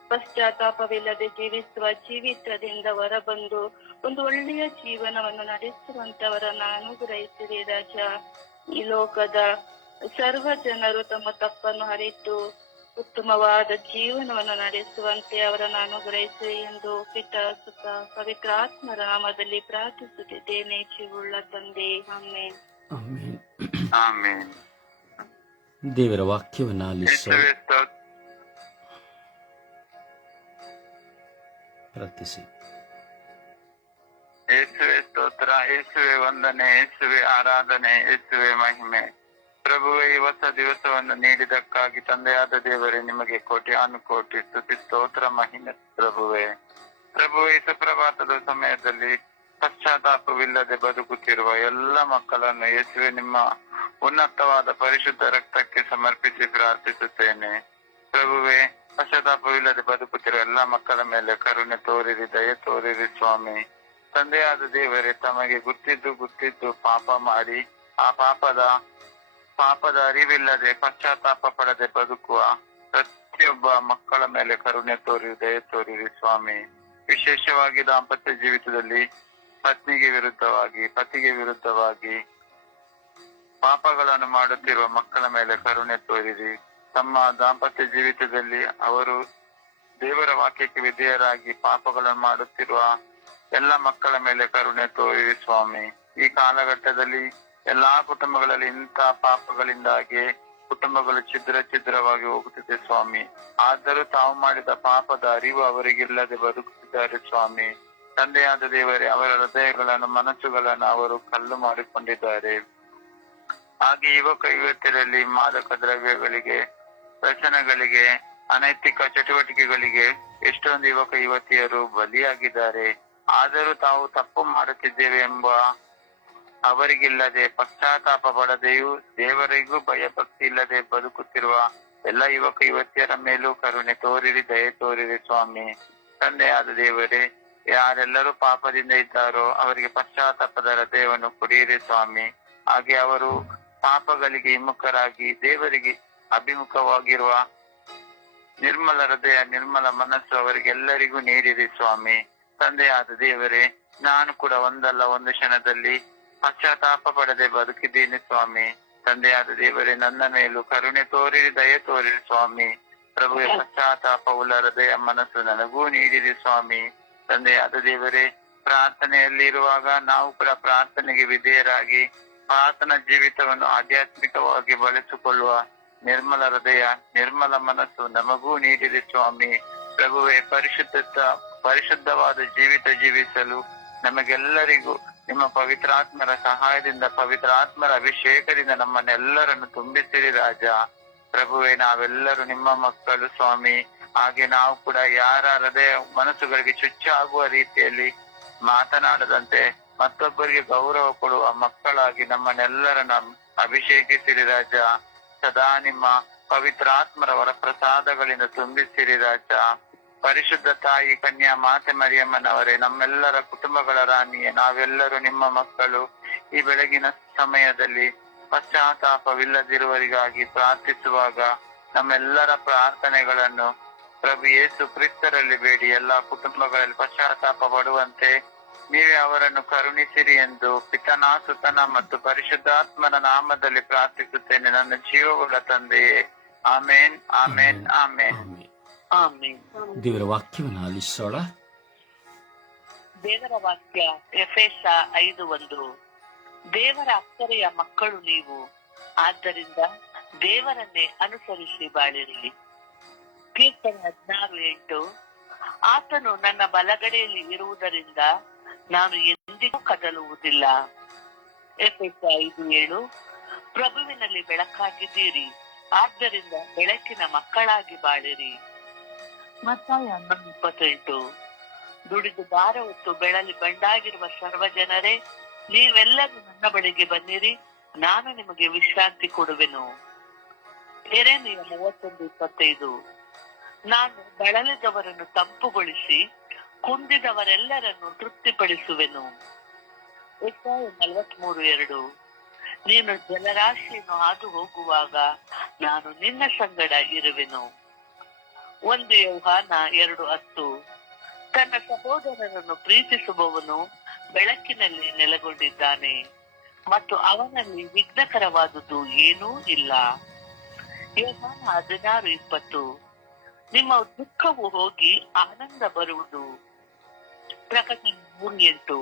ಪಶ್ಚಾತ್ತಾಪವಿಲ್ಲದೆ ಜೀವಿಸುವ ಜೀವಿತದಿಂದ ಹೊರಬಂದು ಒಂದು ಒಳ್ಳೆಯ ಜೀವನವನ್ನು ನಡೆಸುವಂತವರನ್ನು ಅನುಗ್ರಹಿಸಿರಿ ರಾಜ. ಈ ಲೋಕದ ಸರ್ವ ಜನರು ತಮ್ಮ ತಪ್ಪನ್ನು ಅರಿತು ಉತ್ತಮವಾದ ಜೀವನವನ್ನು ನಡೆಸುವಂತೆ ಅವರನ್ನು ಅನುಗ್ರಹಿಸಿ ಎಂದು ಪಿತಾ ಸುತ ಪವಿತ್ರಾತ್ಮರ ನಾಮದಲ್ಲಿ ಪ್ರಾರ್ಥಿಸುತ್ತಿದ್ದೇನೆ ಜೀವುಳ್ಳ ತಂದೆ, ಆಮೇನ್. ಆಮೇನ್. ದೇವರ ವಾಕ್ಯವನ್ನು ಆಲಿಸು. ಪ್ರಾರ್ಥಿಸಿ. ಯೇಸುವೆ ಸ್ತೋತ್ರ, ಯೇಸುವೆ ವಂದನೆ, ಯೇಸುವೆ ಆರಾಧನೆ, ಯೇಸುವೆ ಮಹಿಮೆ. ಪ್ರಭುವೇ, ಈ ಹೊಸ ದಿವಸವನ್ನು ನೀಡಿದಕ್ಕಾಗಿ ತಂದೆಯಾದ ದೇವರೇ ನಿಮಗೆ ಕೋಟಿ ಸ್ತುತಿ ಸ್ತೋತ್ರ ಮಹಿಮೆ. ಪ್ರಭುವೇ, ಈ ಸುಪ್ರಭಾತದ ಸಮಯದಲ್ಲಿ ಪಶ್ಚಾತ್ತಾಪವಿಲ್ಲದೆ ಬದುಕುತ್ತಿರುವ ಎಲ್ಲ ಮಕ್ಕಳನ್ನು ಯೇಸುವೆ ನಿಮ್ಮ ಉನ್ನತವಾದ ಪರಿಶುದ್ಧ ರಕ್ತಕ್ಕೆ ಸಮರ್ಪಿಸಿ ಪ್ರಾರ್ಥಿಸುತ್ತೇನೆ. ಪ್ರಭುವೇ, ಪಶ್ಚಾತ್ತಾಪವಿಲ್ಲದೆ ಬದುಕುತ್ತಿರುವ ಎಲ್ಲ ಮಕ್ಕಳ ಮೇಲೆ ಕರುಣೆ ತೋರಿರಿ, ದಯೆ ತೋರಿರಿ ಸ್ವಾಮಿ. ತಂದೆಯಾದ ದೇವರೇ, ತಮಗೆ ಗುರ್ತಿದ್ದು ಪಾಪ ಮಾಡಿ ಆ ಪಾಪದ ಅರಿವಿಲ್ಲದೆ ಪಶ್ಚಾತ್ತಾಪ ಪಡದೆ ಬದುಕುವ ಪ್ರತಿಯೊಬ್ಬ ಮಕ್ಕಳ ಮೇಲೆ ಕರುಣೆ ತೋರಿರಿ, ದಯೆ ತೋರಿರಿ ಸ್ವಾಮಿ. ವಿಶೇಷವಾಗಿ ದಾಂಪತ್ಯ ಜೀವಿತದಲ್ಲಿ ಪತ್ನಿಗೆ ವಿರುದ್ಧವಾಗಿ, ಪತಿಗೆ ವಿರುದ್ಧವಾಗಿ ಪಾಪಗಳನ್ನು ಮಾಡುತ್ತಿರುವ ಮಕ್ಕಳ ಮೇಲೆ ಕರುಣೆ ತೋರಿರಿ. ತಮ್ಮ ದಾಂಪತ್ಯ ಜೀವಿತದಲ್ಲಿ ಅವರು ದೇವರ ವಾಕ್ಯಕ್ಕೆ ವಿಧೇಯರಾಗಿ ಪಾಪಗಳನ್ನು ಮಾಡುತ್ತಿರುವ ಎಲ್ಲ ಮಕ್ಕಳ ಮೇಲೆ ಕರುಣೆ ತೋರಿರಿ ಸ್ವಾಮಿ. ಈ ಕಾಲಘಟ್ಟದಲ್ಲಿ ಎಲ್ಲಾ ಕುಟುಂಬಗಳಲ್ಲಿ ಇಂಥ ಪಾಪಗಳಿಂದಾಗಿ ಕುಟುಂಬಗಳು ಛಿದ್ರವಾಗಿ ಹೋಗುತ್ತಿದೆ ಸ್ವಾಮಿ. ಆದರೂ ತಾವು ಮಾಡಿದ ಪಾಪದ ಅರಿವು ಅವರಿಗಿಲ್ಲದೆ ಬದುಕುತ್ತಿದ್ದಾರೆ ಸ್ವಾಮಿ. ತಂದೆಯಾದ ದೇವರೇ, ಅವರ ಹೃದಯಗಳನ್ನು ಮನಸ್ಸುಗಳನ್ನು ಅವರು ಕಲ್ಲು ಮಾಡಿಕೊಂಡಿದ್ದಾರೆ. ಹಾಗೆ ಯುವಕ ಯುವತಿಯರಲ್ಲಿ ಮಾದಕ ದ್ರವ್ಯಗಳಿಗೆ, ವ್ಯಸನಗಳಿಗೆ, ಅನೈತಿಕ ಚಟುವಟಿಕೆಗಳಿಗೆ ಎಷ್ಟೊಂದು ಯುವಕ ಯುವತಿಯರು ಬಲಿಯಾಗಿದ್ದಾರೆ. ಆದರೂ ತಾವು ತಪ್ಪು ಮಾಡುತ್ತಿದ್ದೇವೆ ಎಂಬ ಅವರಿಗಿಲ್ಲದೆ, ಪಶ್ಚಾತ್ತಾಪ ಪಡದೆಯೂ ದೇವರಿಗೂ ಭಯ ಭಕ್ತಿ ಇಲ್ಲದೆ ಬದುಕುತ್ತಿರುವ ಎಲ್ಲ ಯುವಕ ಯುವತಿಯರ ಮೇಲೂ ಕರುಣೆ ತೋರಿರಿ, ದಯೆ ತೋರಿರಿ ಸ್ವಾಮಿ. ತಂದೆಯಾದ ದೇವರೇ, ಯಾರೆಲ್ಲರೂ ಪಾಪದಿಂದ ಇದ್ದಾರೋ ಅವರಿಗೆ ಪಶ್ಚಾತ್ತಾಪದ ಹೃದಯವನ್ನು ಕೊಡಿಯಿರಿ ಸ್ವಾಮಿ. ಹಾಗೆ ಅವರು ಪಾಪಗಳಿಗೆ ವಿಮುಖರಾಗಿ ದೇವರಿಗೆ ಅಭಿಮುಖವಾಗಿರುವ ನಿರ್ಮಲ ಹೃದಯ, ನಿರ್ಮಲ ಮನಸ್ಸು ಅವರಿಗೆಲ್ಲರಿಗೂ ನೀಡಿರಿ ಸ್ವಾಮಿ. ತಂದೆಯಾದ ದೇವರೇ, ನಾನು ಕೂಡ ಒಂದಲ್ಲ ಒಂದು ಕ್ಷಣದಲ್ಲಿ ಪಶ್ಚಾತ್ತಾಪ ಪಡದೆ ಬದುಕಿದ್ದೀನಿ ಸ್ವಾಮಿ. ತಂದೆಯಾದ ದೇವರೇ, ನನ್ನ ಮೇಲೂ ಕರುಣೆ ತೋರಿರಿ, ದಯೆ ತೋರಿರಿ ಸ್ವಾಮಿ. ಪ್ರಭುವೆ, ಪಶ್ಚಾತ್ತಾಪವುಳ್ಳ ಹೃದಯ ಮನಸ್ಸು ನನಗೂ ನೀಡಿರಿ ಸ್ವಾಮಿ. ತಂದೆಯಾದ ದೇವರೇ, ಪ್ರಾರ್ಥನೆಯಲ್ಲಿರುವಾಗ ನಾವು ಕೂಡ ಪ್ರಾರ್ಥನೆಗೆ ವಿಧೇಯರಾಗಿ ಪ್ರಾರ್ಥನಾ ಜೀವಿತವನ್ನು ಆಧ್ಯಾತ್ಮಿಕವಾಗಿ ಬಳಸಿಕೊಳ್ಳುವ ನಿರ್ಮಲ ಹೃದಯ, ನಿರ್ಮಲ ಮನಸ್ಸು ನಮಗೂ ನೀಡಿರಿ ಸ್ವಾಮಿ. ಪ್ರಭುವೆ, ಪರಿಶುದ್ಧವಾದ ಜೀವಿತ ಜೀವಿಸಲು ನಮಗೆಲ್ಲರಿಗೂ ನಿಮ್ಮ ಪವಿತ್ರಾತ್ಮರ ಸಹಾಯದಿಂದ, ಪವಿತ್ರಾತ್ಮರ ಅಭಿಷೇಕದಿಂದ ನಮ್ಮನ್ನೆಲ್ಲರನ್ನು ತುಂಬಿಸಿರಿ ರಾಜ. ಪ್ರಭುವೆ, ನಾವೆಲ್ಲರೂ ನಿಮ್ಮ ಮಕ್ಕಳು ಸ್ವಾಮಿ. ಹಾಗೆ ನಾವು ಕೂಡ ಯಾರ ಹೃದಯ ಮನಸ್ಸುಗಳಿಗೆ ಚುಚ್ಚಾಗುವ ರೀತಿಯಲ್ಲಿ ಮಾತನಾಡದಂತೆ ಮತ್ತೊಬ್ಬರಿಗೆ ಗೌರವ ಕೊಡುವ ಮಕ್ಕಳಾಗಿ ನಮ್ಮನ್ನೆಲ್ಲರನ್ನ ಅಭಿಷೇಕಿಸಿರಿ ರಾಜ. ಸದಾ ನಿಮ್ಮ ಪವಿತ್ರಾತ್ಮರ ವರಪ್ರಸಾದಗಳಿಂದ ತುಂಬಿಸಿರಿ ರಾಜ. ಪರಿಶುದ್ಧ ತಾಯಿ ಕನ್ಯಾ ಮಾತೆ ಮರಿಯಮ್ಮನವರೇ, ನಮ್ಮೆಲ್ಲರ ಕುಟುಂಬಗಳ ರಾಣಿಯೇ, ನಾವೆಲ್ಲರೂ ನಿಮ್ಮ ಮಕ್ಕಳು. ಈ ಬೆಳಗಿನ ಸಮಯದಲ್ಲಿ ಪಶ್ಚಾತ್ತಾಪವಿಲ್ಲದಿರುವವರಿಗಾಗಿ ಪ್ರಾರ್ಥಿಸುವಾಗ ನಮ್ಮೆಲ್ಲರ ಪ್ರಾರ್ಥನೆಗಳನ್ನು ಪ್ರಭು ಯೇಸು ಕ್ರಿಸ್ತರಲ್ಲಿ ಬೇಡಿ ಎಲ್ಲಾ ಕುಟುಂಬಗಳಲ್ಲಿ ಪಶ್ಚಾತ್ತಾಪ ಪಡುವಂತೆ ನೀವೇ ಅವರನ್ನು ಕರುಣಿಸಿರಿ ಎಂದು ಪಿತನ, ಸುತನ ಮತ್ತು ಪರಿಶುದ್ಧಾತ್ಮನ ನಾಮದಲ್ಲಿ ಪ್ರಾರ್ಥಿಸುತ್ತೇನೆ ನನ್ನ ಜೀವವುಳ್ಳ ತಂದೆಯೇ. ಆಮೇನ್, ಆಮೇನ್, ಆಮೇನ್, ಆಮೇನ್. ದೇವರ ವಾಕ್ಯವನ್ನು ಆಲಿಸೋಣ. ದೇವರ ವಾಕ್ಯ ಎಫೆಸ 5:1. ದೇವರ ಅಕ್ಕರೆಯ ಮಕ್ಕಳು ನೀವು, ಆದ್ದರಿಂದ ದೇವರನ್ನೇ ಅನುಸರಿಸಿ ಬಾಳಿರಿ. ಕೀರ್ತನೆ 16:8. ಆತನು ನನ್ನ ಬಲಗಡೆಯಲ್ಲಿ ಇರುವುದರಿಂದ ನಾನು ಎಂದಿಗೂ ಕದಲುವುದಿಲ್ಲ. ಎಫೆಸ 5:7. ಪ್ರಭುವಿನಲ್ಲಿ ಬೆಳಕಾಗಿದ್ದೀರಿ, ಆದ್ದರಿಂದ ಬೆಳಕಿನ ಮಕ್ಕಳಾಗಿ ಬಾಳಿರಿ. ಮತ್ತಾಯ 11:28. ದುಡಿದು ಭಾರ ಹೊತ್ತು ಬೆಳಲಿ ಬಂಡಾಗಿರುವ ಸರ್ವ ಜನರೇ, ನೀವೆಲ್ಲರೂ ನನ್ನ ಬಳಿಗೆ ಬನ್ನಿರಿ, ನಾನು ನಿಮಗೆ ವಿಶ್ರಾಂತಿ ಕೊಡುವೆನು. ಯೆರೆಮೀಯ 31:25. ನಾನು ಬಳಲಿದವರನ್ನು ತಂಪುಗೊಳಿಸಿ ಕುಂದಿದವರೆಲ್ಲರನ್ನು ತೃಪ್ತಿಪಡಿಸುವೆನು. ಯೆಶಾಯ 43:2. ನೀನು ಜಲರಾಶಿಯನ್ನು ಹಾದು ಹೋಗುವಾಗ ನಾನು ನಿನ್ನ ಸಂಗಡ ಇರುವೆನು. 1 ಯೋಹಾನ 2:10. ತನ್ನ ಸಹೋದರರನ್ನು ಪ್ರೀತಿಸುವವನು ಬೆಳಕಿನಲ್ಲಿ ನೆಲೆಗೊಂಡಿದ್ದಾನೆ ಮತ್ತು ಅವನಲ್ಲಿ ವಿಘ್ನಕರವಾದುದು ಏನೂ ಇಲ್ಲ. ಯೋಹಾನ 16:20. ನಿಮ್ಮ ದುಃಖವು ಹೋಗಿ ಆನಂದ ಬರುವುದು. ಪ್ರಕಟಣೆ 3:8.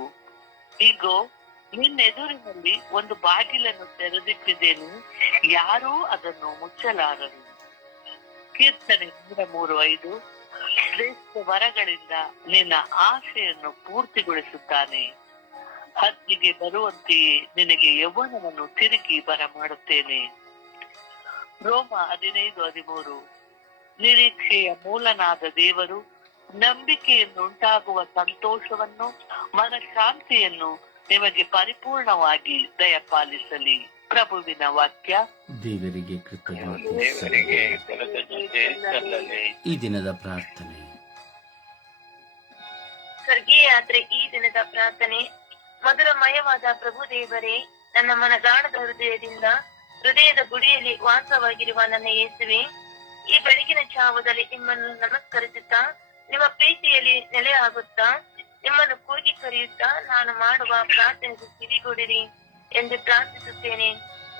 ಈಗೋ ನಿನ್ನೆದುರಿನಲ್ಲಿ ಒಂದು ಬಾಗಿಲನ್ನು ತೆರೆದಿಟ್ಟಿದ್ದೇನೆ, ಯಾರೂ ಅದನ್ನು ಮುಚ್ಚಲಾರರು. ಕೀರ್ತನೆ 3:5. ಶ್ರೇಷ್ಠ ವರಗಳಿಂದ ನಿನ್ನ ಆಶೆಯನ್ನು ಪೂರ್ತಿಗೊಳಿಸುತ್ತಾನೆ. ಹದ್ದಿಗೆ ಬರುವಂತೆಯೇ ನಿನಗೆ ಯೌವನವನ್ನು ತಿರುಗಿ ಬರಮಾಡುತ್ತೇನೆ. ರೋಮ 15:13. ನಿರೀಕ್ಷೆಯ ಮೂಲನಾದ ದೇವರು ನಂಬಿಕೆಯಿಂದುಂಟಾಗುವ ಸಂತೋಷವನ್ನು, ಮನಃಶಾಂತಿಯನ್ನು ನಿಮಗೆ ಪರಿಪೂರ್ಣವಾಗಿ ದಯಪಾಲಿಸಲಿ. ಪ್ರಭುವಿನ ವಾಕ್ಯ. ದೇವರಿಗೆ ಕೃತಜ್ಞತೆ ದೇವರಿಗೆ ಕೃತಜ್ಞತೆ ಸಲ್ಲಲಿ. ಈ ದಿನದ ಪ್ರಾರ್ಥನೆ. ಸ್ವರ್ಗೀಯ ಯಾತ್ರೆ ಈ ದಿನದ ಪ್ರಾರ್ಥನೆ. ಮಧುರಮಯವಾದ ಪ್ರಭು ದೇವರೇ, ನನ್ನ ಮನದಾಳದ ಹೃದಯದ ಗುಡಿಯಲ್ಲಿ ವಾಸವಾಗಿರುವ ನನ್ನ ಯೇಸುವೆ, ಈ ಬೆಳಗಿನ ಜಾವದಲ್ಲಿ ನಿಮ್ಮನ್ನು ನಮಸ್ಕರಿಸುತ್ತಾ, ನಿಮ್ಮ ಪ್ರೀತಿಯಲ್ಲಿ ನೆಲೆಯಾಗುತ್ತಾ, ನಿಮ್ಮನ್ನು ಕೂಗಿ ಕರೆಯುತ್ತಾ ನಾನು ಮಾಡುವ ಪ್ರಾರ್ಥನೆಗೆ ಕಿವಿಗೊಡಿರಿ ಎಂದು ಪ್ರಾರ್ಥಿಸುತ್ತೇನೆ.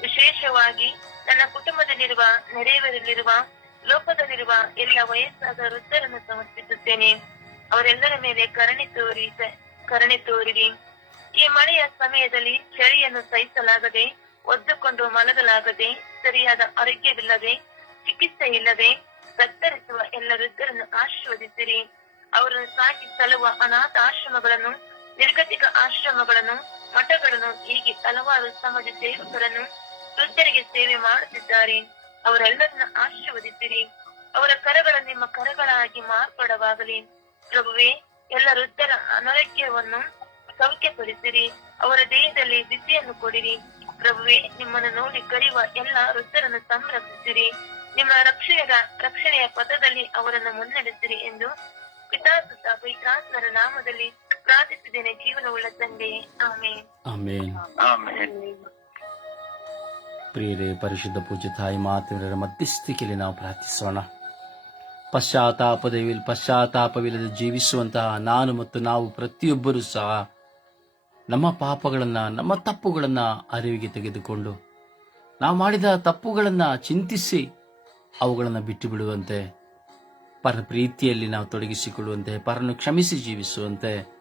ವಿಶೇಷವಾಗಿ ನನ್ನ ಕುಟುಂಬದಲ್ಲಿರುವ, ನೆರೆಯವರಲ್ಲಿರುವ, ಲೋಕದಲ್ಲಿರುವ ಎಲ್ಲ ವಯಸ್ಸಾದ ವೃದ್ಧರನ್ನು ಸಮರ್ಪಿಸುತ್ತೇನೆ. ಅವರೆಲ್ಲರ ಮೇಲೆ ಕರುಣೆ ತೋರಿರಿ. ಈ ಮಳೆಯ ಸಮಯದಲ್ಲಿ ಚಳಿಯನ್ನು ಸಹಿಸಲಾಗದೆ ಒದ್ದುಕೊಂಡು ಮಲಗಲಾಗದೆ ಸರಿಯಾದ ಆರೋಗ್ಯವಿಲ್ಲದೆ ಚಿಕಿತ್ಸೆ ಇಲ್ಲದೆ ತತ್ತರಿಸುವ ಎಲ್ಲ ವೃದ್ಧರನ್ನು ಆಶೀರ್ವದಿಸಿರಿ. ಅವರನ್ನು ಸಾಕಿ ಸಲುವ ಅನಾಥ ಆಶ್ರಮಗಳನ್ನು, ನಿರ್ಗತಿಕ ಆಶ್ರಮಗಳನ್ನು, ಮಠಗಳನ್ನು, ಹೀಗೆ ಹಲವಾರು ಸಮಾಜ ಸೇವಕರನ್ನು ವೃದ್ಧರಿಗೆ ಸೇವೆ ಮಾಡುತ್ತಿದ್ದಾರೆ. ಅವರೆಲ್ಲರನ್ನು ಆಶೀರ್ವದಿಸಿರಿ. ಅವರ ಕರಗಳು ನಿಮ್ಮ ಕರಗಳಾಗಿ ಮಾರ್ಪಾಡವಾಗಲಿ. ಪ್ರಭುವೇ, ಎಲ್ಲ ವೃದ್ಧರ ಅನಾರೋಗ್ಯವನ್ನು ಸೌಖ್ಯಪಡಿಸಿರಿ. ಅವರ ದೇಹದಲ್ಲಿ ವಿದ್ಯೆಯನ್ನು ಕೊಡಿರಿ. ಪ್ರಭುವೇ, ನಿಮ್ಮನ್ನು ನೋಡಿ ಕರೆಯುವ ಎಲ್ಲ ವೃದ್ಧರನ್ನು ಸಂರಕ್ಷಿಸಿರಿ. ನಿಮ್ಮ ರಕ್ಷಣೆಯ ಪಥದಲ್ಲಿ ಅವರನ್ನು ಮುನ್ನಡೆಸಿರಿ ಎಂದು ಪಿತಾಸುತ ಪವಿತ್ರಾತ್ಮರ ನಾಮದಲ್ಲಿ ಪ್ರಾರ್ಥಿಸಿದ್ದೇನೆ, ಜೀವನವುಳ್ಳ ತಂದೆಯೇ, ಆಮೇನ್. ಆಮೇನ್. ಆಮೇನ್. ಪ್ರಿಯರೇ, ಪರಿಶುದ್ಧ ಪೂಜ್ಯ ತಾಯಿ ಮಾತೆಯರ ಮಧ್ಯಸ್ಥಿಕೆಯಲ್ಲಿ ನಾವು ಪ್ರಾರ್ಥಿಸೋಣ. ಪಶ್ಚಾತ್ತಾಪವಿಲ್ಲದೆ ಜೀವಿಸುವಂತಹ ನಾನು ಮತ್ತು ನಾವು ಪ್ರತಿಯೊಬ್ಬರೂ ಸಹ ನಮ್ಮ ಪಾಪಗಳನ್ನ, ನಮ್ಮ ತಪ್ಪುಗಳನ್ನ ಅರಿವಿಗೆ ತೆಗೆದುಕೊಂಡು ನಾವು ಮಾಡಿದ ತಪ್ಪುಗಳನ್ನ ಚಿಂತಿಸಿ ಅವುಗಳನ್ನು ಬಿಟ್ಟು ಬಿಡುವಂತೆ, ಪರ ಪ್ರೀತಿಯಲ್ಲಿ ನಾವು ತೊಡಗಿಸಿಕೊಳ್ಳುವಂತೆ, ಪರನ್ನು ಕ್ಷಮಿಸಿ ಜೀವಿಸುವಂತೆ,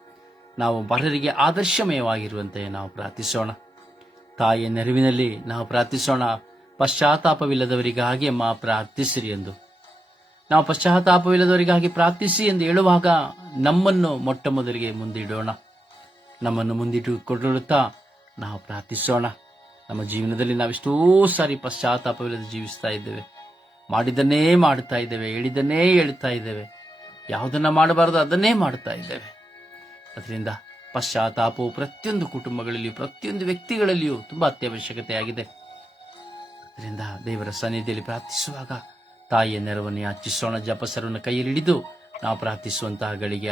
ನಾವು ಪರರಿಗೆ ಆದರ್ಶಮಯವಾಗಿರುವಂತೆ ನಾವು ಪ್ರಾರ್ಥಿಸೋಣ. ತಾಯಿಯ ನೆರವಿನಲ್ಲಿ ನಾವು ಪ್ರಾರ್ಥಿಸೋಣ. ಪಶ್ಚಾತ್ತಾಪವಿಲ್ಲದವರಿಗಾಗಿ ಅಮ್ಮ ಪ್ರಾರ್ಥಿಸಿರಿ ಎಂದು. ನಾವು ಪಶ್ಚಾತ್ತಾಪವಿಲ್ಲದವರಿಗಾಗಿ ಪ್ರಾರ್ಥಿಸಿ ಎಂದು ಹೇಳುವಾಗ ನಮ್ಮನ್ನು ಮೊಟ್ಟ ಮೊದಲಿಗೆ ಮುಂದಿಡೋಣ. ನಮ್ಮನ್ನು ಮುಂದಿಟ್ಟುಕೊಳ್ಳುತ್ತಾ ನಾವು ಪ್ರಾರ್ಥಿಸೋಣ. ನಮ್ಮ ಜೀವನದಲ್ಲಿ ನಾವೆಷ್ಟೋ ಸಾರಿ ಪಶ್ಚಾತ್ತಾಪವಿಲ್ಲದೆ ಜೀವಿಸ್ತಾ ಇದ್ದೇವೆ. ಮಾಡಿದ್ದನ್ನೇ ಮಾಡುತ್ತಾ ಇದ್ದೇವೆ, ಹೇಳಿದ್ದನ್ನೇ ಹೇಳ್ತಾ ಇದ್ದೇವೆ, ಯಾವುದನ್ನ ಮಾಡಬಾರದು ಅದನ್ನೇ ಮಾಡುತ್ತಾ ಇದ್ದೇವೆ. ಅದರಿಂದ ಪಶ್ಚಾತ್ತಾಪವು ಪ್ರತಿಯೊಂದು ಕುಟುಂಬಗಳಲ್ಲಿಯೂ, ಪ್ರತಿಯೊಂದು ವ್ಯಕ್ತಿಗಳಲ್ಲಿಯೂ ತುಂಬಾ ಅತ್ಯವಶ್ಯಕತೆಯಾಗಿದೆ. ಅದರಿಂದ ದೇವರ ಸನ್ನಿಧಿಯಲ್ಲಿ ಪ್ರಾರ್ಥಿಸುವಾಗ ತಾಯಿಯ ನೆರವನ್ನು ಯಾಚಿಸೋಣ. ಜಪಸರವನ್ನು ಕೈಯಲ್ಲಿ ಹಿಡಿದು ನಾವು ಪ್ರಾರ್ಥಿಸುವಂತಹ ಗಳಿಗೆ